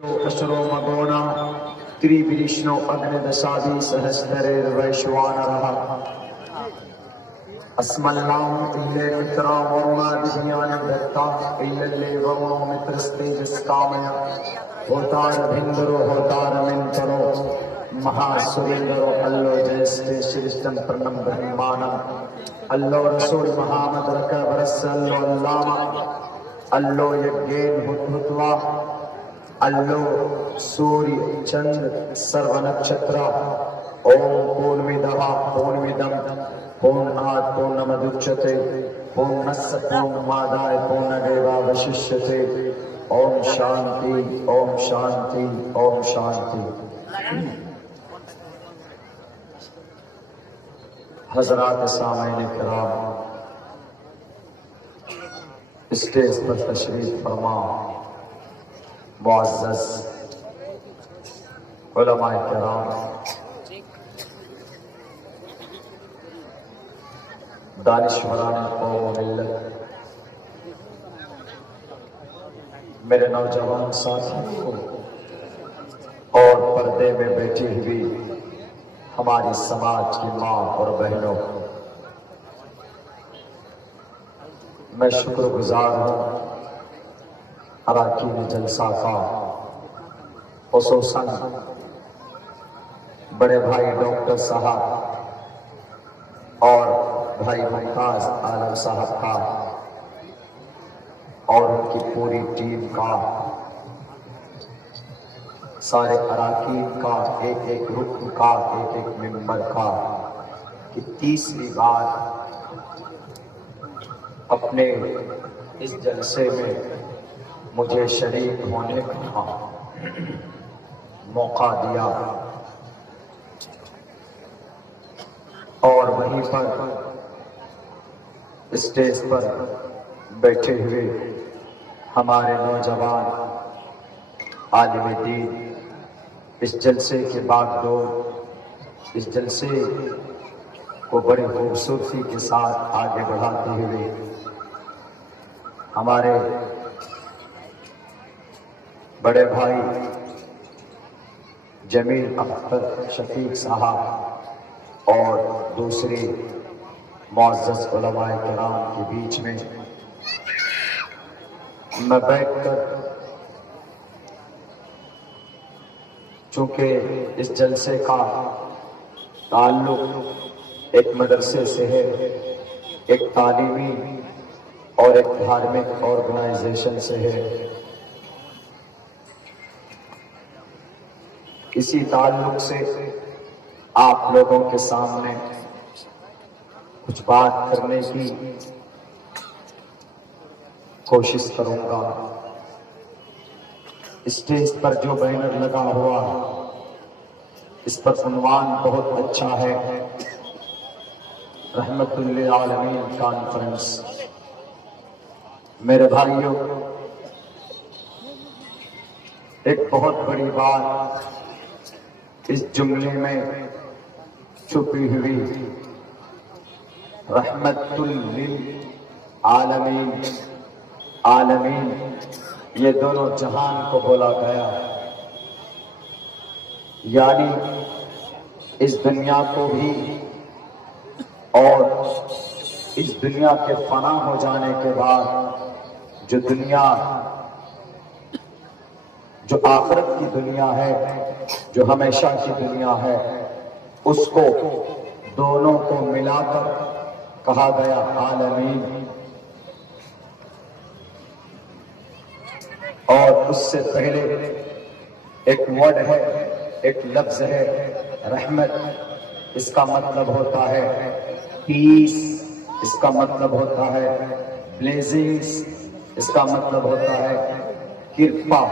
Kasaro Magona, Trivirishno Agnedasadi Sahasnare Vaishwanaraha Asmallam Ille Mitra Varuna Vidhyana Datta Ille Varuna Mitrastejas Kamaya Hotar Bhindaro Hotar Mintaro Mahasurindaro Allo Jeste Shristam Pranam Brahmanam Allo Rasul Muhammad Raka Varasal Allama Allo Yaggen Hutwa Allo Surya Chandra Sarva Nakshatra Om Purnamidah Purnamidam Purnat Purnamaduchyate Purnasya Purnamadaya Purnameva Vashishyate Om Shanti Om Shanti Om Shanti. حضرات سامعین کرام، stage پر تشریف فرما معزز علماء کرام، دانشوران قوم و ملت، میرے نوجوان ساتھیوں اور پردے میں بیٹھی ہوئی ہماری سماج کی ماں اور بہنوں، میں شکر گزار ہوں اراکین جلسہ کا، خصوصاً بڑے بھائی ڈاکٹر صاحب اور بھائی ممتاز عالم صاحب کا اور ان کی پوری ٹیم کا، سارے اراکین کا، ایک ایک رکن کا، ایک ایک ممبر کا، کہ تیسری بار اپنے اس جلسے میں مجھے شریک ہونے کا موقع دیا، اور وہیں پر اسٹیج پر بیٹھے ہوئے ہمارے نوجوان عالم دین اس جلسے کے بعد لوگ اس جلسے کو بڑی خوبصورتی کے ساتھ آگے بڑھاتے ہوئے ہمارے بڑے بھائی جمیل اختر شفیق صاحب اور دوسرے معزز علماء کرام کے بیچ میں میں بیٹھ کر، چونکہ اس جلسے کا تعلق ایک مدرسے سے ہے، ایک تعلیمی اور ایک دھارمک آرگنائزیشن سے ہے، اسی تعلق سے آپ لوگوں کے سامنے کچھ بات کرنے کی کوشش کروں گا۔ اسٹیج پر جو بینر لگا ہوا اس پر عنوان بہت اچھا ہے، رحمت للعالمین کانفرنس۔ میرے بھائیوں، ایک بہت بڑی بات اس جملے میں چھپی ہوئی، رحمت للعالمین، عالمین، یہ دونوں جہان کو بولا گیا، یعنی اس دنیا کو بھی اور اس دنیا کے فنا ہو جانے کے بعد جو دنیا، جو آخرت کی دنیا ہے، جو ہمیشہ کی دنیا ہے، اس کو دونوں کو ملا کر کہا گیا عالمین۔ اور اس سے پہلے ایک ورڈ ہے، ایک لفظ ہے رحمت، اس کا مطلب ہوتا ہے پیس، اس کا مطلب ہوتا ہے بلیسنگز، اس کا مطلب ہوتا ہے کرپا،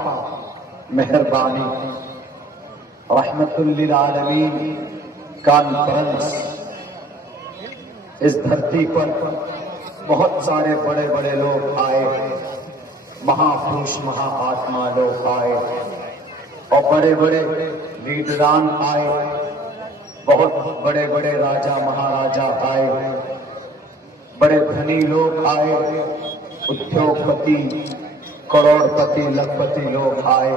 مہربانی۔ رحمت للعالمین کانفرنس، اس دھرتی پر بہت سارے بڑے بڑے لوگ آئے، مہاپروش مہا آتما لوگ آئے، اور بڑے بڑے لیڈران آئے، بہت بڑے بڑے راجا مہاراجا آئے، بڑے دھنی لوگ آئے، ادیوگ پتی، کروڑ پتی، لکھ پتی لوگ آئے،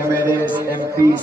MLAs MPs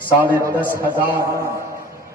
10,500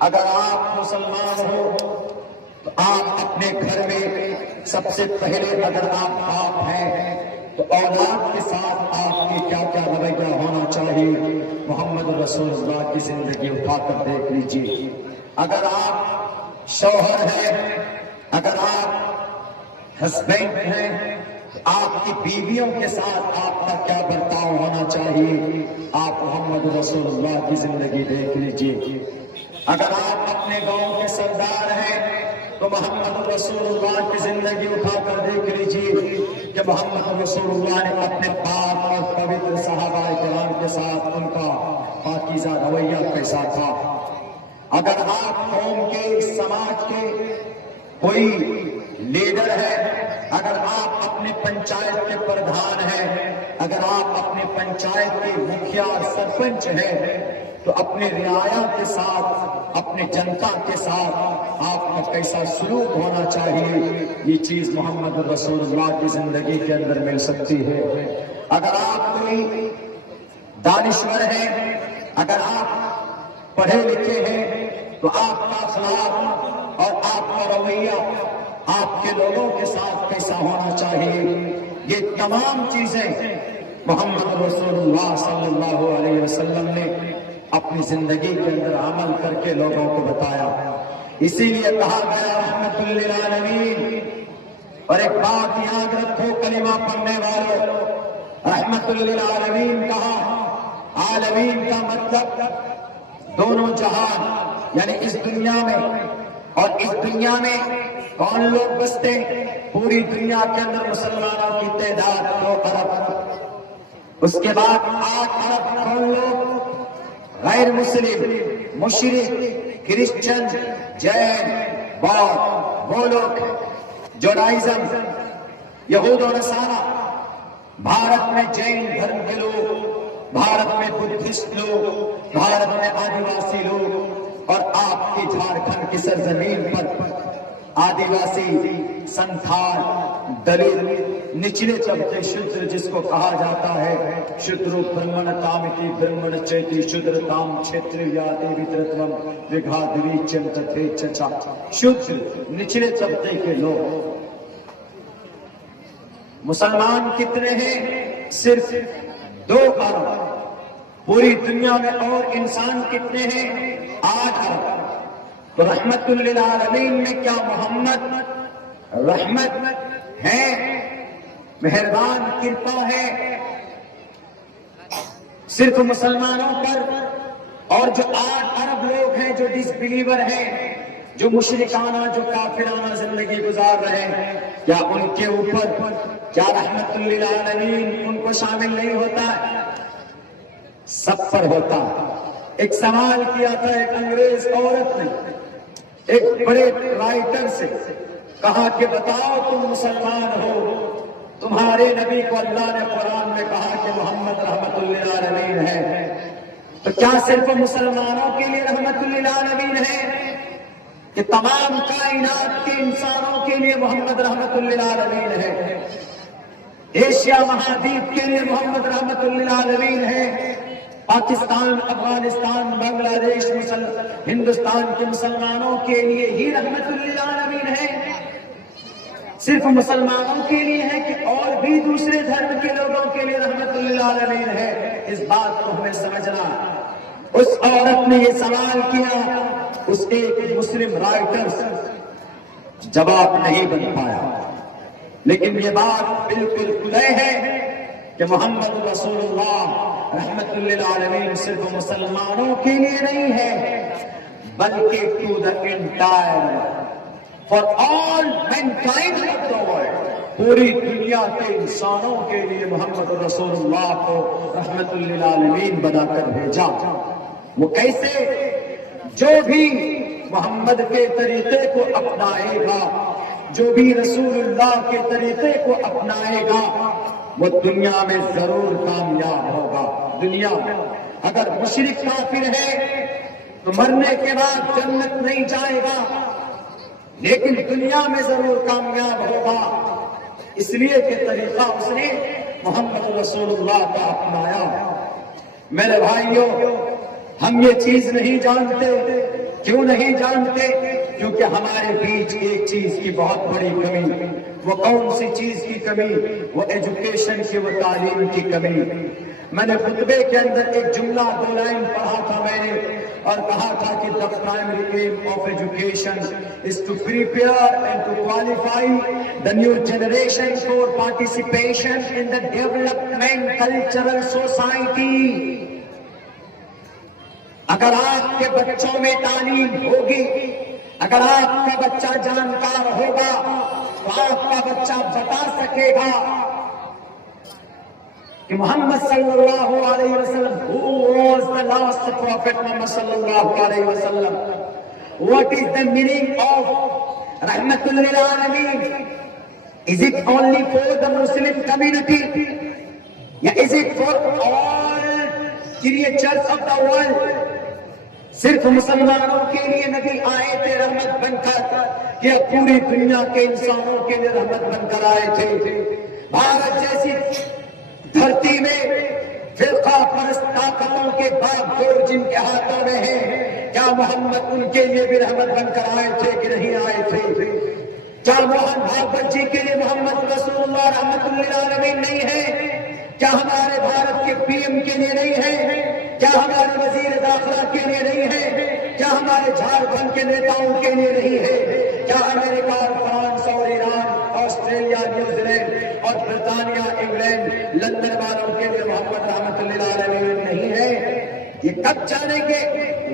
اگر آپ مسلمان ہو تو آپ اپنے گھر میں سب سے پہلے اگر آپ باپ ہیں تو اولاد کے ساتھ آپ کی کیا کیا رویہ ہونا چاہیے محمد رسول اللہ کی زندگی اٹھا کر دیکھ لیجیے. اگر آپ شوہر ہیں، اگر آپ ہسبینڈ ہیں تو آپ کی بیویوں کے ساتھ آپ کا کیا برتاؤ ہونا چاہیے آپ محمد رسول اللہ کی زندگی دیکھ لیجیے. اگر آپ اپنے گاؤں کے سردار ہیں تو محمد رسول اللہ کی زندگی اٹھا کر دیکھ لیجیے کہ محمد رسول اللہ نے اپنے پاک اور پوتر صحابہ کرام کے ساتھ ان کا پاکیزہ رویہ کیسا تھا. اگر آپ قوم کے سماج کے کوئی لیڈر ہے، اگر آپ اپنے پنچایت کے پردھان ہیں، اگر آپ اپنے پنچایت کے مکھیا اور سرپنچ ہیں تو اپنے رعایا کے ساتھ، اپنے جنتا کے ساتھ آپ کا کیسا سلوک ہونا چاہیے، یہ چیز محمد رسول اللہ کی زندگی کے اندر مل سکتی ہے. اگر آپ کوئی دانشور ہیں، اگر آپ پڑھے لکھے ہیں تو آپ کا اخلاق اور آپ کا رویہ آپ کے لوگوں کے ساتھ کیسا ہونا چاہیے، یہ تمام چیزیں محمد رسول اللہ صلی اللہ علیہ وسلم نے اپنی زندگی کے اندر عمل کر کے لوگوں کو بتایا. اسی لیے کہا گیا رحمت للعالمین. اور ایک بات یاد رکھو کلمہ پڑھنے والوں، رحمت للعالمین کہا، عالمین کا مطلب دونوں جہان، یعنی اس دنیا میں اور اس دنیا میں کون لوگ بستے؟ پوری دنیا کے اندر مسلمانوں کی تعداد 2 ارب، اس کے بعد 8 ارب کون لوگ؟ غیر مسلم، مشرک، کرسچن، جین، بودھ، وہ لوگ جوڈائزم، یہود و نصارہ. بھارت میں جین دھرم کے لوگ، بھارت میں بدھسٹ لوگ، بھارت میں آدیواسی لوگ، اور آپ کی جھارکھنڈ کی سرزمین پر آدیواسی، سنتھال، دلت، نچلے طبقے شودر جس کو کہا جاتا ہے، شودرو برہمن تامتی برہمن چیتی شودر تام چھیتر یادی وترتم وگھادری چنت تھے چچا. شودر نچلے طبقے کے لوگ. مسلمان کتنے ہیں؟ صرف 2 ارب. پوری دنیا میں اور انسان کتنے ہیں؟ 8 ارب. تو رحمت للعالمین میں کیا محمد رحمت ہے، مہربان کرپا ہے صرف مسلمانوں پر؟ اور جو 8 ارب لوگ ہیں جو ڈس بلیور ہیں، جو مشرکانہ، جو کافرانہ زندگی گزار رہے ہیں، کیا ان کے اوپر کیا رحمت للعالمین ان کو شامل نہیں ہوتا ہے؟ سب پر ہوتا. ایک سوال کیا تھا ایک انگریز عورت نے ایک بڑے رائٹر سے، کہا کہ بتاؤ تم مسلمان ہو، تمہارے نبی کو اللہ نے قرآن میں کہا کہ محمد رحمت للعالمین ہے، تو کیا صرف مسلمانوں کے لیے رحمت للعالمین ہے کہ تمام کائنات کے انسانوں کے لیے محمد رحمت للعالمین ہے؟ ایشیا مہادیپ کے لیے محمد رحمت للعالمین ہے. پاکستان، افغانستان، بنگلہ دیش، ہندوستان کے مسلمانوں کے لیے ہی رحمت للعالمین ہے؟ صرف مسلمانوں کے لیے ہے کہ اور بھی دوسرے دھرم کے لوگوں کے لیے رحمت للعالمین ہے؟ اس بات کو ہمیں سمجھنا. اس عورت نے یہ سوال کیا، اس ایک مسلم رائٹر سے جواب نہیں بن پایا، لیکن یہ بات بالکل طے ہے کہ محمد رسول اللہ رحمت للعالمین صرف مسلمانوں کے لیے نہیں ہے بلکہ to the entire for all mankind of the world, پوری دنیا کے انسانوں کے لیے محمد رسول اللہ کو رحمت للعالمین بنا کر بھیجا. وہ کیسے؟ جو بھی محمد کے طریقے کو اپنائے گا، جو بھی رسول اللہ کے طریقے کو اپنائے گا، وہ دنیا میں ضرور کامیاب ہوگا. دنیا میں اگر مشرک کافر ہے تو مرنے کے بعد جنت نہیں جائے گا، لیکن دنیا میں ضرور کامیاب ہوگا، اس لیے کہ طریقہ اس نے محمد رسول اللہ کا اپنایا. میرے بھائیوں، ہم یہ چیز نہیں جانتے کیوں نہیں جانتے؟ کیونکہ ہمارے بیچ ایک چیز کی بہت بڑی کمی. وہ کون سی چیز کی کمی؟ وہ ایجوکیشن کی، وہ تعلیم کی کمی. میں نے خطبے کے اندر ایک جملہ 2 لائن پڑھا تھا میں نے، اور کہا تھا کہ the primary aim of education is to prepare and to qualify the new generation for participation in the development cultural society. اگر آپ کے بچوں میں تعلیم ہوگی، اگر آپ کا بچہ جانکار ہوگا، تو آپ کا بچہ بتا سکے گا کہ محمد صلی اللہ علیہ وسلم who was the last prophet Muhammad صلی اللہ علیہ وسلم. What is the meaning of Rahmatul lil Alameen? Is it only for the Muslim community? Yeah, is it for all creatures of the world? صرف مسلمانوں کے لیے نبی آئے تھے رحمت بن کر، یا پوری دنیا کے انسانوں کے لیے رحمت بن کر آئے تھے؟ بھارت جیسی دھرتی میں فرقہ پرست طاقتوں کے باغ دور جن کے ہاتھوں میں ہیں، کیا محمد ان کے لیے بھی رحمت بن کر آئے تھے کہ نہیں آئے تھے؟ کیا موہن بھاگوت جی کے لیے محمد رسول اللہ رحمت للعالمین نہیں ہے؟ کیا ہمارے بھارت کے پی ایم کے لیے نہیں ہے؟ کیا ہمارے وزیر داخلہ کے لیے نہیں ہے؟ کیا ہمارے جھارکھنڈ کے نیتاؤں کے لیے نہیں ہے؟ کیا امریکہ اور فرانس اور ایران، آسٹریلیا، نیوزی لینڈ اور برطانیہ، انگلینڈ، لندن والوں کے لیے محمد رحمت للعالمین نہیں ہے؟ یہ کب جانیں گے؟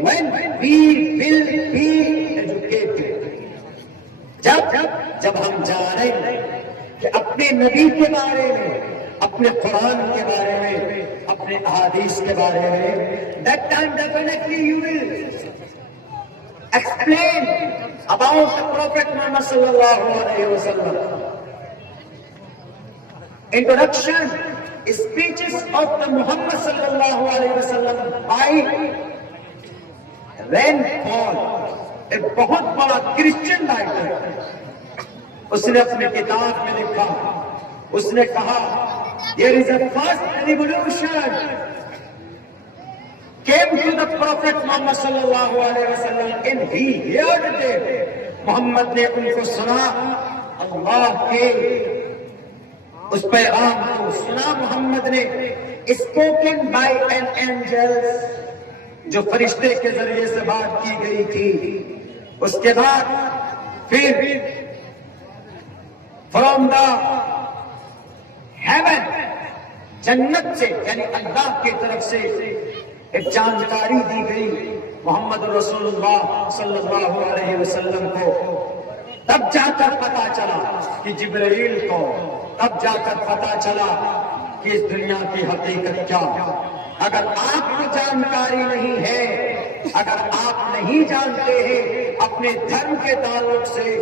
when we will be educated. جب ہم جانیں کہ اپنے نبی کے بارے میں، اپنے قرآن کے بارے میں، اپنے احادیث کے بارے میں، that time definitely you will explain about the Prophet Muhammad sallallahu alayhi wa sallam. Introduction, speeches of the Muhammad sallallahu alayhi wa sallam by Rand Paul, ایک بہت بڑا کرسچن رائٹر. اس نے اپنی کتاب میں لکھا، اس نے کہا there is a first revolution came to the Prophet Muhammad sallallahu alayhi wa sallam and he heard it. محمد نے ان کو سنا، اللہ کے اس پیغام کو سنا محمد نے، spoken by an angel، جو فرشتے کے ذریعے سے بات کی گئی تھی. اس کے بعد پھر فرام دا ہیون، جنت سے یعنی اللہ کی طرف سے ایک جانکاری دی گئی محمد رسول اللہ صلی اللہ علیہ وسلم کو. تب جا کر پتا چلا کہ جبرائیل کو، تب جا کر پتا چلا کہ اس دنیا کی حقیقت کیا. اگر آپ کو جانکاری نہیں ہے، اگر آپ نہیں جانتے ہیں اپنے دھرم کے تعلق سے،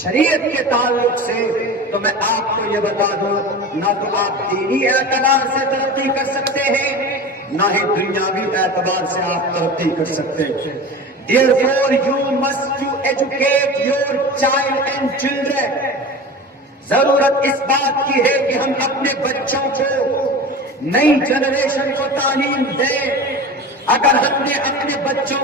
شریعت کے تعلق سے، تو میں آپ کو یہ بتا دوں، نہ تو آپ دینی اعتبار سے ترقی کر سکتے ہیں، نہ ہی دنیاوی اعتبار سے آپ ترقی کر سکتے ہیں. Therefore you must to educate your child and children. ضرورت اس بات کی ہے کہ ہم اپنے بچوں کو، نئی جنریشن کو تعلیم دیں. اگر ہم نے اپنے بچوں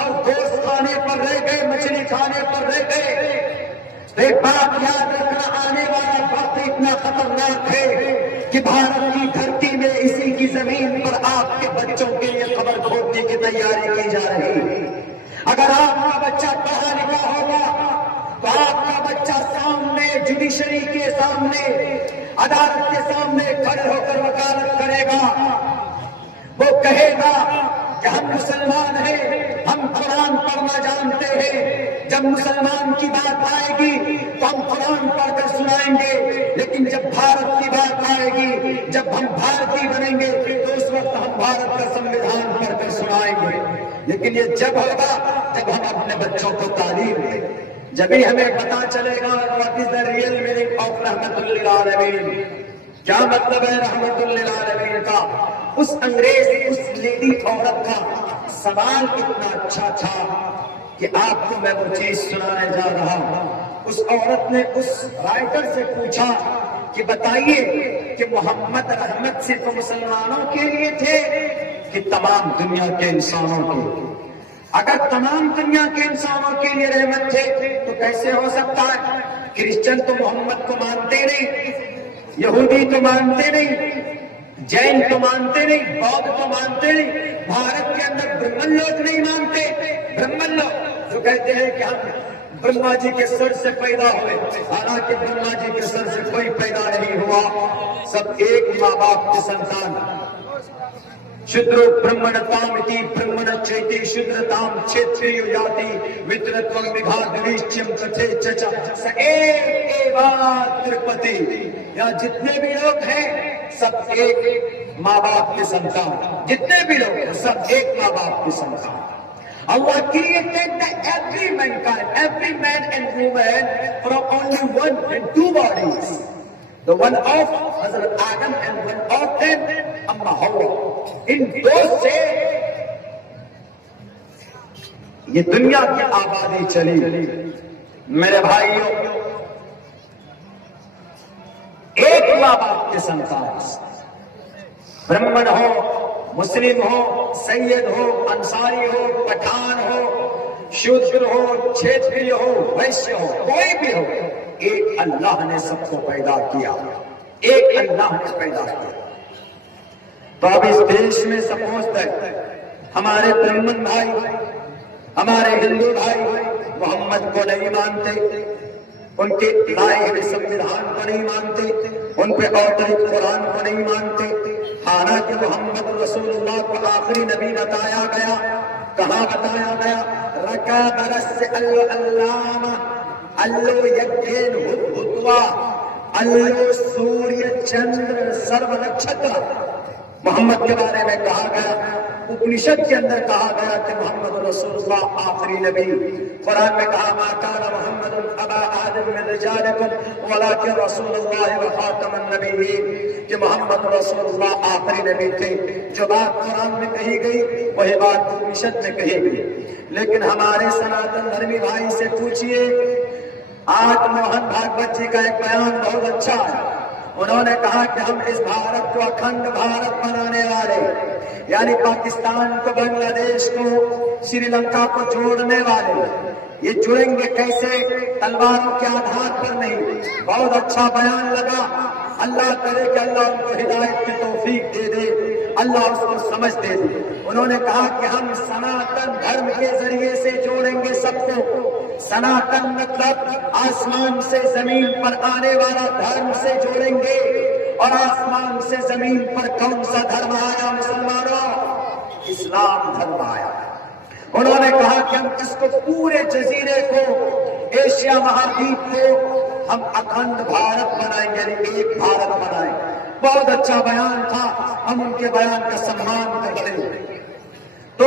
اور گوشت کھانے پر رہ گئے، مچھلی کھانے پر رہ گئے، تو ایک بات یاد رکھنا، آنے والا وقت اتنا خطرناک ہے کہ بھارت کی دھرتی میں، اسی کی زمین پر آپ کے بچوں کے لیے قبر کھودنے کی تیاری کی جا رہی ہے. اگر آپ کا بچہ پڑھا لکھا ہوگا تو آپ کا بچہ سامنے، جوڈیشری کے سامنے، عدالت کے سامنے کھڑے ہو کر وکالت کرے گا. وہ کہے گا کہ ہم مسلمان ہیں، ہم قرآن پڑھنا جانتے ہیں، جب مسلمان کی بات آئے گی تو ہم قرآن پڑھ کر سنائیں گے، لیکن جب بھارت کی بات آئے گی، جب ہم بھارتی بنیں گے تو اس وقت ہم بھارت کا سنویدھان پڑھ کر سنائیں گے. لیکن یہ جب ہوگا جب ہم اپنے بچوں کو تعلیم دیں، جبھی ہمیں پتا چلے گا what is the real meaning of رحمت للعالمین. کیا مطلب ہے رحمت للعالمین کا؟ اس انگریز، اس لیڈی عورت کا سوال اتنا اچھا تھا کہ آپ کو میں وہ چیز سنانے جا رہا ہوں. اس عورت نے اس رائٹر سے پوچھا کہ بتائیے کہ محمد رحمت صرف مسلمانوں کے لیے تھے کہ تمام دنیا کے انسانوں کے، اگر تمام دنیا کے انسانوں کے لیے رحمت تھے تو کیسے ہو سکتا ہے؟ کرسچن تو محمد کو مانتے نہیں، یہودی تو مانتے نہیں، جین تو مانتے نہیں، بودھ تو مانتے نہیں، بھارت کے اندر برہمن لوگ نہیں مانتے، برہمن لوگ جو کہتے ہیں کہ ہم برہما جی کے سر سے پیدا ہوئے، حالانکہ برہما جی کے سر سے کوئی پیدا نہیں ہوا، سب ایک ماں باپ کے سنتان۔ شودرو برہمنتامتی برہمنچیتی شودرتام چھیتریو یاتی وترتوم وگھادریچیم تتھے چچا س ایک ایوا ترپتی، یا جتنے بھی لوگ ہیں سب ایک ماں باپ کے سنتان، جتنے بھی لوگ ہیں سب ایک ماں باپ کے سنتان۔ Allah created every mankind, every man and woman from only one and two bodies. The one of Hazrat Adam and one of them Amma Hawa. ان دو سے یہ دنیا کی آبادی چلی۔ میرے بھائیوں، ایک ماں باپ کے سنتان، برہمن ہو، مسلم ہو، سید ہو، انصاری ہو، پٹھان ہو، شودر ہو، چھیتری ہو، ویشیہ ہو، کوئی بھی ہو، ایک اللہ نے سب کو پیدا کیا، ایک اللہ نے پیدا کیا۔ تو اب اس دیش میں سپوز ہے ہمارے برہمن بھائی، ہمارے ہندو بھائی محمد کو نہیں مانتے، ان کے لائے ہوئے سنویدھان کو نہیں مانتے، ان پہ اوترت قرآن کو نہیں مانتے، حالانکہ محمد رسول اللہ کو آخری نبی بتایا گیا۔ کہاں بتایا گیا؟ رکا برس سے علامہ الو یجین ہتوا الو سوریہ چندر سرو نکشتر، محمد کے بارے میں کہا گیا، اپنشد کے اندر کہا گیا کہ محمد رسول اللہ آخری نبی۔ قرآن میں کہا ما کان محمد ابا احد من رجالکم ولکن رسول اللہ وخاتم النبیین، کہ محمد رسول اللہ آخری نبی تھے۔ جو بات قرآن میں کہی گئی وہی بات اپنشد میں کہی گئی۔ لیکن ہمارے سناتن دھرمی بھائی سے پوچھئے، آج موہن بھاگوت جی کا ایک بیان بہت اچھا ہے، انہوں نے کہا کہ ہم اس بھارت کو اکھنڈ بھارت بنانے والے، یعنی پاکستان کو، بنگلہ دیش کو، سری لنکا کو جوڑنے والے، یہ جڑیں گے کیسے؟ تلواروں کے آدھار پر نہیں۔ بہت اچھا بیان لگا، اللہ کرے کہ اللہ ان کو ہدایت کی توفیق دے دے، اللہ اس کو سمجھ دے دے۔ انہوں نے کہا کہ ہم سناتن دھرم کے ذریعے سے جوڑیں گے سب کو۔ سناتن مطلب آسمان سے زمین پر آنے والا دھرم سے جوڑیں گے، اور آسمان سے زمین پر کون سا دھرم آیا مسلمانوں؟ اسلام دھرم آیا۔ انہوں نے کہا کہ ہم اس کو پورے جزیرے کو، ایشیا مہادیپ کو ہم اکھنڈ بھارت بنائیں گے، یعنی ایک بھارت بنائیں۔ بہت اچھا بیان تھا، ہم ان کے بیان کا سمان کرتے ہیں۔ تو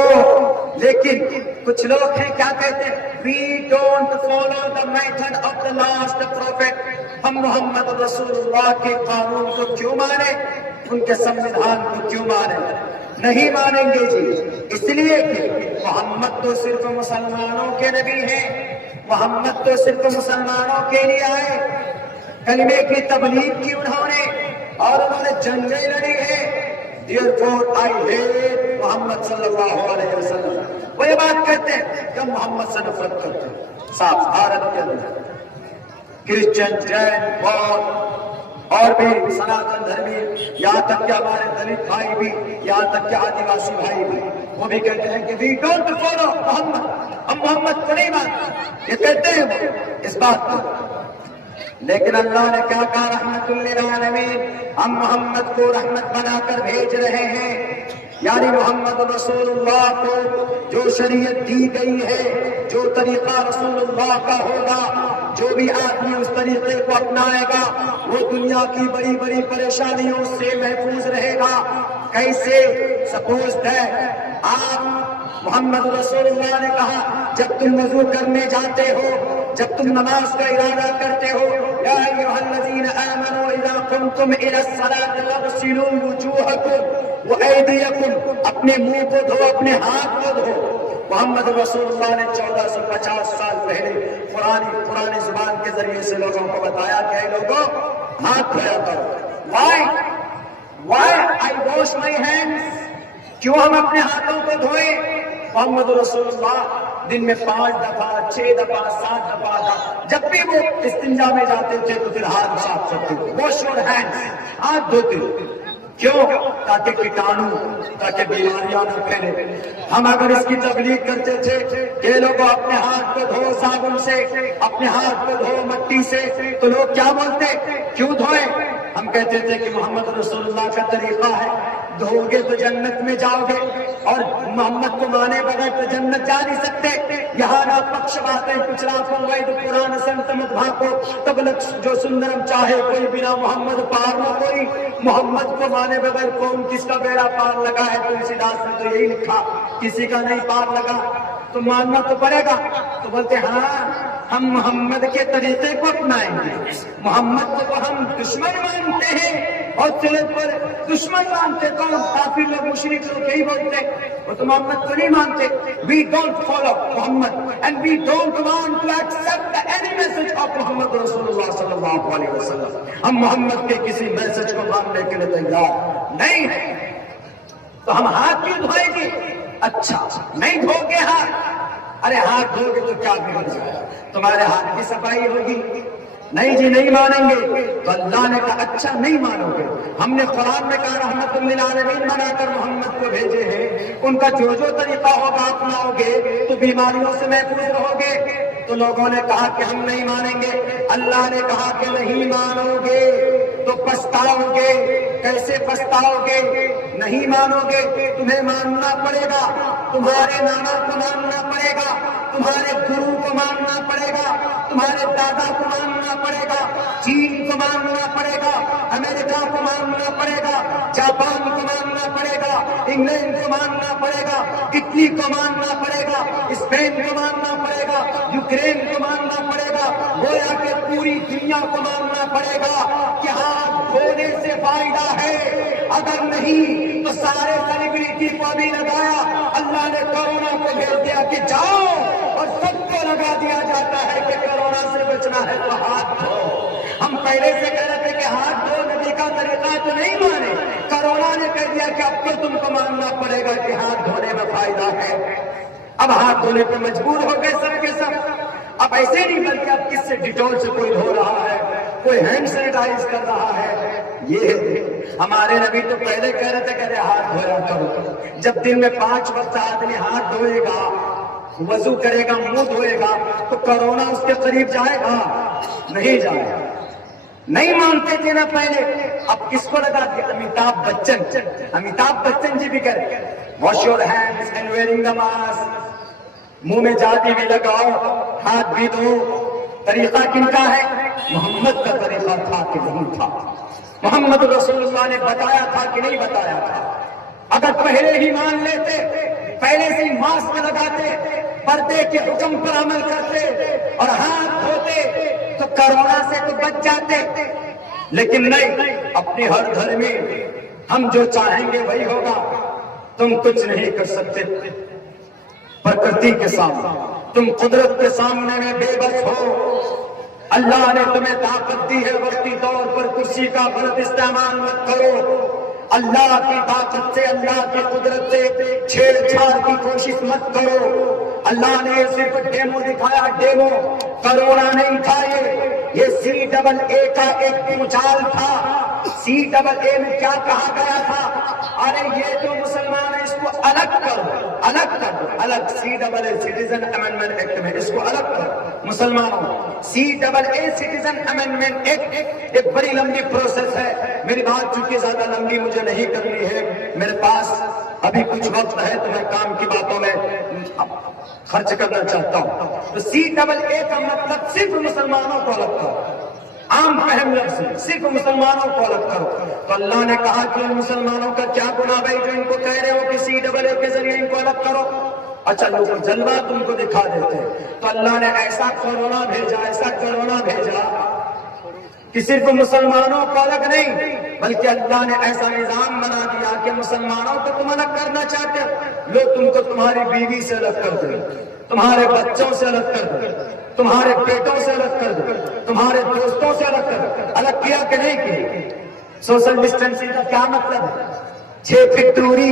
لیکن کچھ لوگ ہیں کیا کہتے ہیں؟ We don't follow the method of the last prophet. ہم محمد رسول اللہ کے قانون کو کیوں مانیں؟ ان کے سنویدھان کو کیوں مانیں؟ نہیں مانیں گے جی، اس لیے کہ محمد تو صرف مسلمانوں کے نبی ہیں، محمد تو صرف مسلمانوں کے لیے آئے، کلمے کی تبلیغ کی انہوں نے، اور انہوں نے جنگیں لڑی ہے۔ Therefore I hate محمد صلی اللہ علیہ وسلم۔ وہ یہ بات کہتے ہیں کہ ہم محمد سے نفرت کرتے ہیں۔ صاف بھارت کے اندر کرسچن، جین، بودھ اور بھی سناتن دھرمی، یہاں تک کہ ہمارے دلت بھائی بھی، یہاں تک کہ آدیواسی بھائی بھی، وہ بھی کہتے ہیں کہ we don't follow محمد، ہم محمد کو نہیں مانتے، یہ کہتے ہیں وہ اس بات کو۔ لیکن اللہ نے کیا کہا؟ رحمت للعالمین، ہم محمد کو رحمت بنا کر بھیج رہے ہیں، یعنی محمد رسول اللہ کو جو شریعت دی گئی ہے، جو طریقہ رسول اللہ کا ہوگا، جو بھی آدمی اس طریقے کو اپنائے گا وہ دنیا کی بڑی بڑی پریشانیوں سے محفوظ رہے گا۔ کیسے؟ سپوز ہے آپ، محمد رسول اللہ نے کہا جب تم وضو کرنے جاتے ہو، جب تم نماز کا ارادہ کرتے ہو، یا ایھا الذین آمنوا اذا قمتم الی الصلاۃ فاغسلوا وجوہکم وایدیکم، اپنے منہ کو دھو، اپنے ہاتھ کو دھو۔ محمد رسول اللہ نے 1450 سال پہلے قرآن زبان کے ذریعے سے لوگوں کو بتایا کہ اے لوگوں ہاتھ دھویا کرو۔ Why I wash my hands کیوں ہم اپنے ہاتھوں کو دھوئیں؟ محمد رسول اللہ دن میں 5 دفعہ 6 دفعہ 7 دفعہ جب بھی وہ استنجا میں جاتے تھے تو پھر ہاتھ صاف کرتے تھے. واش یور ہینڈز، ہاتھ دھوتے. کیوں؟ تاکہ کیٹانو، تاکہ بیماریاں نہ پھیلے. ہم اگر اس کی تبلیغ کرتے تھے کہ لوگوں اپنے ہاتھ کو دھو صابن سے، اپنے ہاتھ کو دھو مٹی سے، تو لوگ کیا بولتے؟ کیوں دھوئیں؟ ہم کہتے تھے کہ محمد رسول اللہ کا طریقہ ہے، دھو گے تو جنت میں جاؤ گے، اور محمد کو مانے بغیر تو جنت جا نہیں سکتے. یہاں نہ پکش باتیں کچھ رافوں وید قرآن سنت مت بھاکو تب لک جو سندرم چاہے کوئی بنا محمد پار نہ کوئی. محمد کو مانے بغیر کون کس کا بیڑا پار لگا ہے؟ تلسی داس نے تو یہی لکھا، کسی کا نہیں پار لگا. تو ماننا تو پڑے گا. تو بولتے ہاں ہم محمد کے طریقے کو اپنائیں گے. محمد کو تو ہم دشمن مانتے ہیں، اور صورت پر دشمن مانتے تو کافی لوگ مشرک لوگ یہی بولتے وہ تو محمد کو نہیں مانتے. We don't follow Muhammad and we don't want to accept any message of محمد رسول اللہ صلی اللہ علیہ وسلم. ہم محمد کے کسی میسج کو ماننے کے لیے تیار نہیں ہیں. تو ہم ہاتھ کیوں دھوئیں گے؟ اچھا نہیں دھو گے ہاتھ؟ ارے ہاتھ دھو گے تو کیا بگڑ جائے؟ تمہارے ہاتھ کی صفائی ہوگی؟ نہیں جی نہیں مانیں گے. تو اللہ نے کہا اچھا نہیں مانو گے. ہم نے قرآن میں کہا رحمت للعالمین بنا کر محمد کو بھیجے ہیں، ان کا جو طریقہ ہوگا اپناؤ گے تو بیماریوں سے محفوظ رہو گے. تو لوگوں نے کہا کہ ہم نہیں مانیں گے. اللہ نے کہا کہ نہیں مانو گے تو پچھتاؤ گے. کیسے پچھتاؤ گے؟ نہیں مانو گے تمہیں ماننا پڑے گا، تمہارے نانا کو ماننا پڑے گا، تمہارے گرو کو ماننا پڑے گا، تمہارے دادا کو ماننا پڑے گا، چین کو ماننا پڑے گا، امریکہ کو ماننا پڑے گا، جاپان کو ماننا پڑے گا، انگلینڈ کو ماننا پڑے گا، اٹلی کو ماننا پڑے گا، اسپین کو ماننا پڑے گا، یوکرین کو ماننا پڑے گا. گویا کہ پوری دنیا کو ماننا پڑے گا کہ ہاتھ دھونے سے فائدہ ہے. اگر نہیں تو سارے سیلیبریٹی کو بھی لگایا. اللہ نے کورونا کو بھیج دیا کہ جاؤ، اور سب کو لگا دیا جاتا ہے کہ کورونا سے بچنا ہے تو ہاتھ دھو. ہم پہلے سے کہہ رہے تھے کہ ہاتھ دھو نبی کا طریقہ تو نہیں مانے. کورونا نے کہہ دیا کہ اب تو تم کو ماننا پڑے گا کہ ہاتھ دھونے میں فائدہ ہے. اب ہاتھ دھونے پہ مجبور ہو گئے سب کے سب. اب ایسے نہیں بلکہ اب کس سے ڈیٹول سے کوئی دھو رہا ہے، کوئی ہینڈ سینیٹائز کر رہا ہے. یہ ہمارے نبی تو پہلے کہہ رہے تھے کہ ہاتھ دھویا کرو. جب دن میں 5 وقت آدمی ہاتھ دھوئے گا، وضو کرے گا، منہ دھوئے گا، تو کورونا اس کے قریب جائے گا؟ نہیں جائے گا. نہیں مانتے تھے نا پہلے. اب کس کو لگا دیا؟ امیتابھ بچن جی بھی کہتے wash your hands and wearing the mask. منہ میں جاتی بھی لگاؤ، ہاتھ بھی دھو. طریقہ کن کا ہے؟ محمد کا طریقہ تھا کہ نہیں تھا؟ محمد رسول اللہ نے بتایا تھا کہ نہیں بتایا تھا؟ اگر پہلے ہی مان لیتے، پہلے سے ہی ماسک لگاتے، پردے کے حکم پر عمل کرتے اور ہاتھ دھوتے تو کورونا سے تو بچ جاتے. لیکن نہیں، اپنے ہر گھر میں ہم جو چاہیں گے وہی ہوگا. تم کچھ نہیں کر سکتے پرکرتی کے سامنے، تم قدرت کے سامنے میں بے بس ہو. اللہ نے تمہیں طاقت دی ہے، وقتی طور پر کرسی کا غلط استعمال مت کرو. اللہ کی طاقت سے، اللہ کی قدرت سے چھیڑ چھاڑ کی کوشش مت کرو. اللہ نے صرف ڈیمو دکھایا، ڈیمو. کرونا نہیں تھا یہ CAA کا ایک مچال تھا. CAA میں کیا کہا گیا تھا؟ ارے یہ جو مسلمان ہے اس کو الگ کرو، الگ کرو، الگ. CAA سٹیزن امینڈمنٹ ایکٹ میں اس کو الگ کرو مسلمانوں. CAA سٹیزن امینڈمنٹ ایکٹ ایک بڑی لمبی پروسیس ہے. میری بات چونکہ زیادہ لمبی مجھے نہیں کرنی ہے، میرے پاس ابھی کچھ وقت ہے تو میں کام کی باتوں میں خرچ کرنا چاہتا ہوں. تو CAA کا مطلب صرف مسلمانوں کو الگ کرو. عام فہم لفظ صرف مسلمانوں کو الگ کرو. تو اللہ نے کہا کہ ان مسلمانوں کا کیا گناہ بھائی جو ان کو کہہ رہے ہو کہ CAA کے ذریعے ان کو الگ کرو. اچھا لوگ جلوہ تم کو دکھا دیتے. تو اللہ نے ایسا کورونا بھیجا، ایسا کورونا بھیجا کہ صرف مسلمانوں کو الگ نہیں، بلکہ اللہ نے ایسا نظام بنا دیا کہ مسلمانوں کو تم الگ کرنا چاہتے ہو، لوگ تم کو تمہاری بیوی سے الگ کر دیں، تمہارے بچوں سے الگ کر دیں، تمہارے بیٹوں سے الگ کر دیں، تمہارے دوستوں سے الگ کر دیں. الگ کیا کہ نہیں کیا؟ سوشل ڈسٹینسنگ کا کیا مطلب ہے؟ 6 فٹ دوری.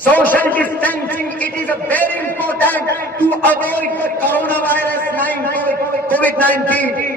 social distancing, it is a very important to avoid the coronavirus COVID-19।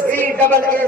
CAA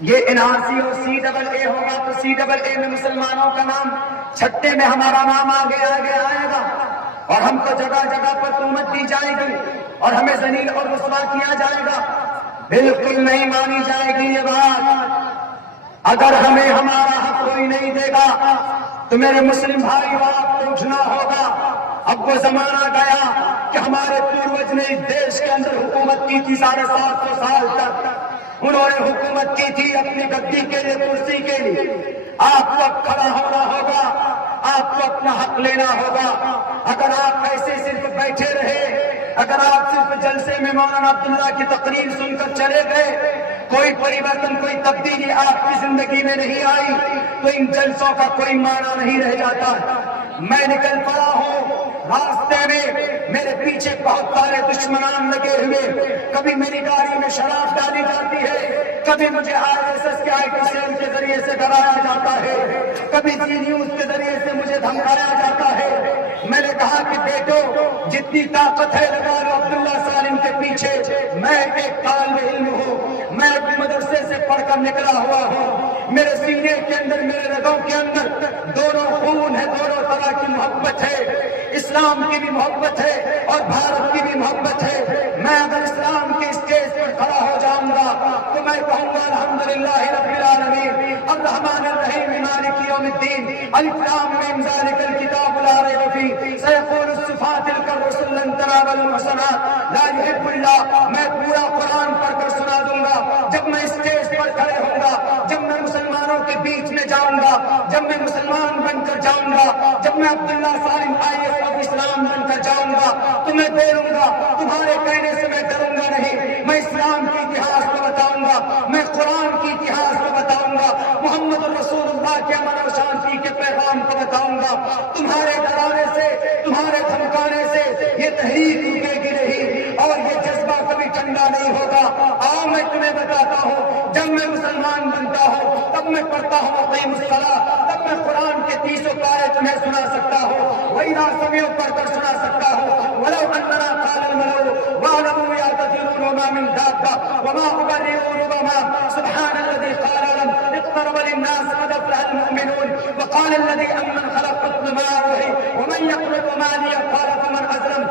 یہ NRC اور CAA ہوگا تو CAA میں مسلمانوں کا نام چھٹے میں ہمارا نام آگے آئے گا، اور ہم کو جگہ جگہ پر تہمت دی جائے گی اور ہمیں ذلیل اور رسوا کیا جائے گا۔ بالکل نہیں مانی جائے گی یہ بات۔ اگر ہمیں ہمارا حق کوئی نہیں دے گا تو میرے مسلم بھائی آپ کو اٹھنا ہوگا۔ اب وہ زمانہ گیا کہ ہمارے پوروج نے اس دیش کے اندر حکومت کی تھی 750 سال تک، انہوں نے حکومت کی تھی اپنی گدی کے لیے، کرسی کے لیے۔ آپ کو اب کھڑا ہونا ہوگا، آپ کو اپنا حق لینا ہوگا۔ اگر آپ ایسے صرف بیٹھے رہے، اگر آپ صرف جلسے میں مولانا عبداللہ کی تقریر سن کر چلے گئے، کوئی پریورتن، کوئی تبدیلی آپ کی زندگی میں نہیں آئی، تو ان جلسوں کا کوئی معنی نہیں رہ جاتا۔ میں نکل پڑا ہوں راستے میں، میرے پیچھے بہت سارے دشمنان لگے ہوئے، کبھی میری گاڑی میں شراب ڈالی جاتی ہے، کبھی مجھے RSS کے IT سیل کے ذریعے سے ڈرایا جاتا ہے، کبھی زی نیوز کے ذریعے سے مجھے دھمکایا جاتا ہے۔ میں نے کہا کہ بیٹو جتنی طاقت ہے لگا لو عبداللہ سالم کے پیچھے، میں ایک طالب علم ہوں، میں ایک مدرسے سے پڑھ کر نکلا ہوا ہوں، میرے سینے کے اندر، میرے رگوں کے اندر دونوں خون ہے، دونوں طرح کی محبت ہے، اسلام کی بھی محبت ہے اور بھارت کی بھی محبت ہے۔ میں اگر اسلام کے اسٹیج پر کھڑا ہو جاؤں گا تو میں کہوں گا الحمدللہ رب العالمین الرحمن الرحیم مالک یوم الدین الف لام میم ذالک الکتاب لا ریب فیہ سیقول الصفات الرسل لن تنالوا المحسنات لا یحب اللہ۔ میں پورا قرآن پڑھ کر سنا دوں گا جب میں اسٹیج پر کھڑے ہوں گا، جب میں مسلمانوں کے بیچ میں جاؤں گا، جب میں مسلمان بن کر جاؤں گا، جب میں عبداللہ سالم IAS آف اسلام بن کر جاؤں گا تو میں بولوں گا، تمہارے کہنے سے میں ڈروں گا نہیں، میں اسلام کی اتہاس کو بتاؤں گا، میں قرآن کی اتہاس کو بتاؤں گا، محمد رسول اللہ کے امن و شانتی کے پیغام کو بتاؤں گا۔ تمہارے ڈرانے سے، تمہارے دھمکانے سے یہ تحریک رکے گی نہیں اور یہ جذبہ کبھی ٹھنڈا نہیں ہوگا۔ آؤ میں تمہیں بتاتا ہوں، جب میں مسلمان بنتا ہوں تب میں پڑھتا ہوں اقیم الصلاۃ، تب میں قرآن کے 30 پارے تمہیں سنا سکتا ہوں، وَإِذَا سَمِعُوا پڑھ کر سنا سکتا ہوں، وَلَوْ أَنَّنَا قَالَ الْمَلَأُ وَاعْلَمُوا يَا كَثِيرُونَ وَمَا مِنْ دَابَّةٍ وَمَا أُبَرِّئُ رُبَمَا سُبْحَانَ الَّذِي قَالَ لَمْ اقْتَرَبَ لِلنَّاسِ قَدْ أَفْلَحَ الْمُؤْمِنُونَ وَقَالَ الَّذِي أَمَّنْ خَلَقَتْ مَا رُوحِي وَمَنْ يَقْنُتُ مَا لِيَ قَالَ فَمَنْ أَظْلَمُ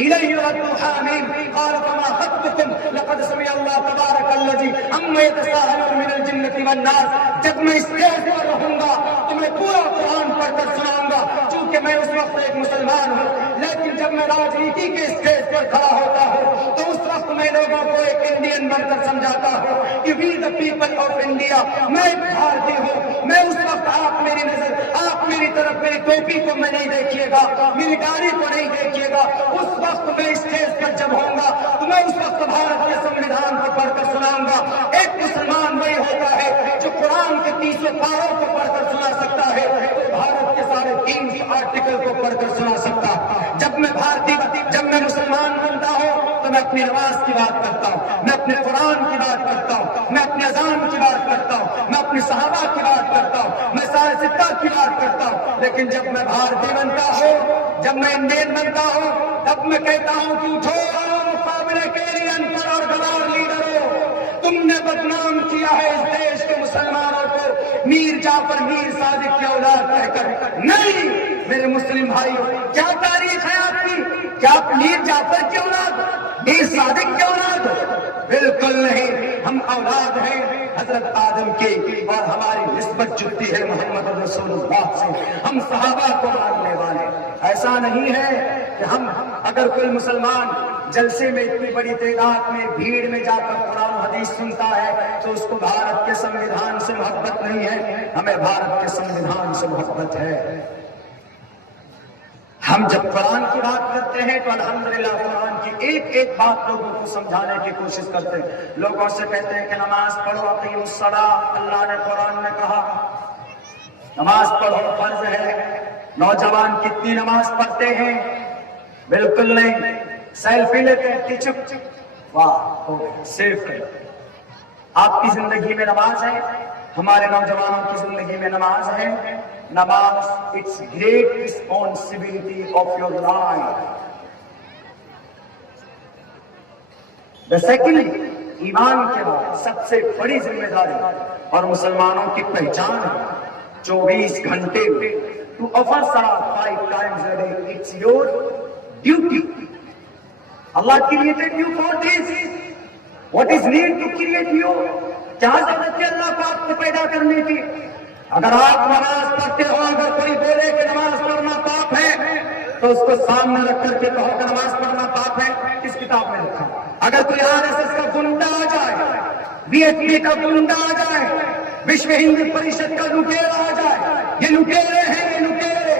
إِلَيْهِ رَدُّوا حَامِيمٍ قَالَ فَمَا خَطْبُكُمْ لَقَدْ سَمِعَ اللَّهُ تَبَارَكَ الَّذِي عَمَّا يَتَسَاءَلُونَ مِنَ الْجِنَّةِ وَالنَّاسِ۔ جب میں اسٹیج پر رہوں گا تو میں پورا قرآن پڑھ کر سناؤں گا، چونکہ میں اس وقت ایک مسلمان ہوں۔ لیکن جب میں راجنیتی کے اسٹیج پر کھڑا ہوتا ہوں تو اس وقت میں لوگوں کو ایک انڈین بن کر سمجھاتا ہوں کہ وی دا پیپل آف انڈیا، میں ایک بھارتی ہوں۔ میں اس وقت آپ میری نظر، آپ میری طرف، میری ٹوپی کو میں نہیں دیکھیے گا، میری گاڑی کو نہیں دیکھیے گا۔ اس وقت میں اسٹیج پر جب ہوں گا تو میں اس وقت بھارت کے سنویدھان کو پڑھ کر سناؤں گا۔ ایک مسلمان وہی ہوتا ہے جو قرآن کے 30 پاروں کو پڑھ کر سنا سکتا ہے، بھارت کے سارے 300 آرٹیکل کو پڑھ کر سنا سکتا ہے۔ جب میں بھارتی، جب میں مسلمان بنتا ہوں تو میں اپنی نماز کی بات کرتا ہوں، میں اپنے قرآن کی بات کرتا ہوں، میں اپنی اذان کی بات کرتا ہوں، میں اپنے صحابہ کی بات کرتا ہوں، میں سارے ستہ کی بات کرتا ہوں۔ لیکن جب میں بھارتی بنتا ہوں، جب میں انڈین بنتا ہوں، تب میں کہتا ہوں کہ اٹھو مقابلے کے لیے انپڑھ اور گوار لیڈروں، تم نے بدنام کیا ہے اس دیش کے مسلمانوں کو میر جعفر، میر صادق کی اولاد کہہ کر۔ نہیں میرے مسلم بھائی، کیا تاریخ ہے آپ کی؟ کیا آپ میر جعفر کی اولاد، میر صادق کی اولاد؟ بالکل نہیں، ہم اولاد ہیں حضرت آدم کی اور ہماری نسبت جڑتی ہے محمد رسول اللہ سے، ہم صحابہ کو ماننے والے۔ ایسا نہیں ہے کہ ہم، اگر کوئی مسلمان جلسے میں اتنی بڑی تعداد میں بھیڑ میں جا کر قرآن و حدیث سنتا ہے تو اس کو بھارت کے سنویدھان سے محبت نہیں ہے۔ ہمیں بھارت کے سنویدھان سے محبت ہے۔ ہم جب قرآن کی بات کرتے ہیں تو الحمدللہ قرآن کی ایک ایک بات لوگوں کو سمجھانے کی کوشش کرتے ہیں۔ لوگوں سے کہتے ہیں کہ نماز پڑھو، اقیموا الصلاۃ، اللہ نے قرآن میں کہا نماز پڑھو، فرض ہے۔ نوجوان کتنی نماز پڑھتے ہیں؟ بالکل نہیں، سیلفی لیتے ہیں، چپ واہ ہو گئے، سیف کریں۔ آپ کی زندگی میں نماز ہے، ہمارے نوجوانوں کی زندگی میں نماز ہے۔ نماز it's great responsibility of your life. The second ایمان کے بعد سب سے بڑی ذمہ داری اور مسلمانوں کی پہچان ہے 24 گھنٹے میں to offer salah 5 times a day. It's your duty. Allah created you for this. What is need to create you? کیا ضرورت ہے اللہ پاک کو پیدا کرنے کی؟ اگر آپ نماز پڑھتے ہو، اگر کوئی بولے کہ نماز پڑھنا پاپ ہے تو اس کو سامنے رکھ کر کے کہو کہ نماز پڑھنا پاپ ہے، کس کتاب میں لکھا؟ اگر کوئی RSS کا گنڈا آ جائے، BHP کا گنڈا آ جائے، وشو ہندو پریشد کا لٹیرا آ جائے، یہ لٹیرے ہیں، یہ لٹیرے،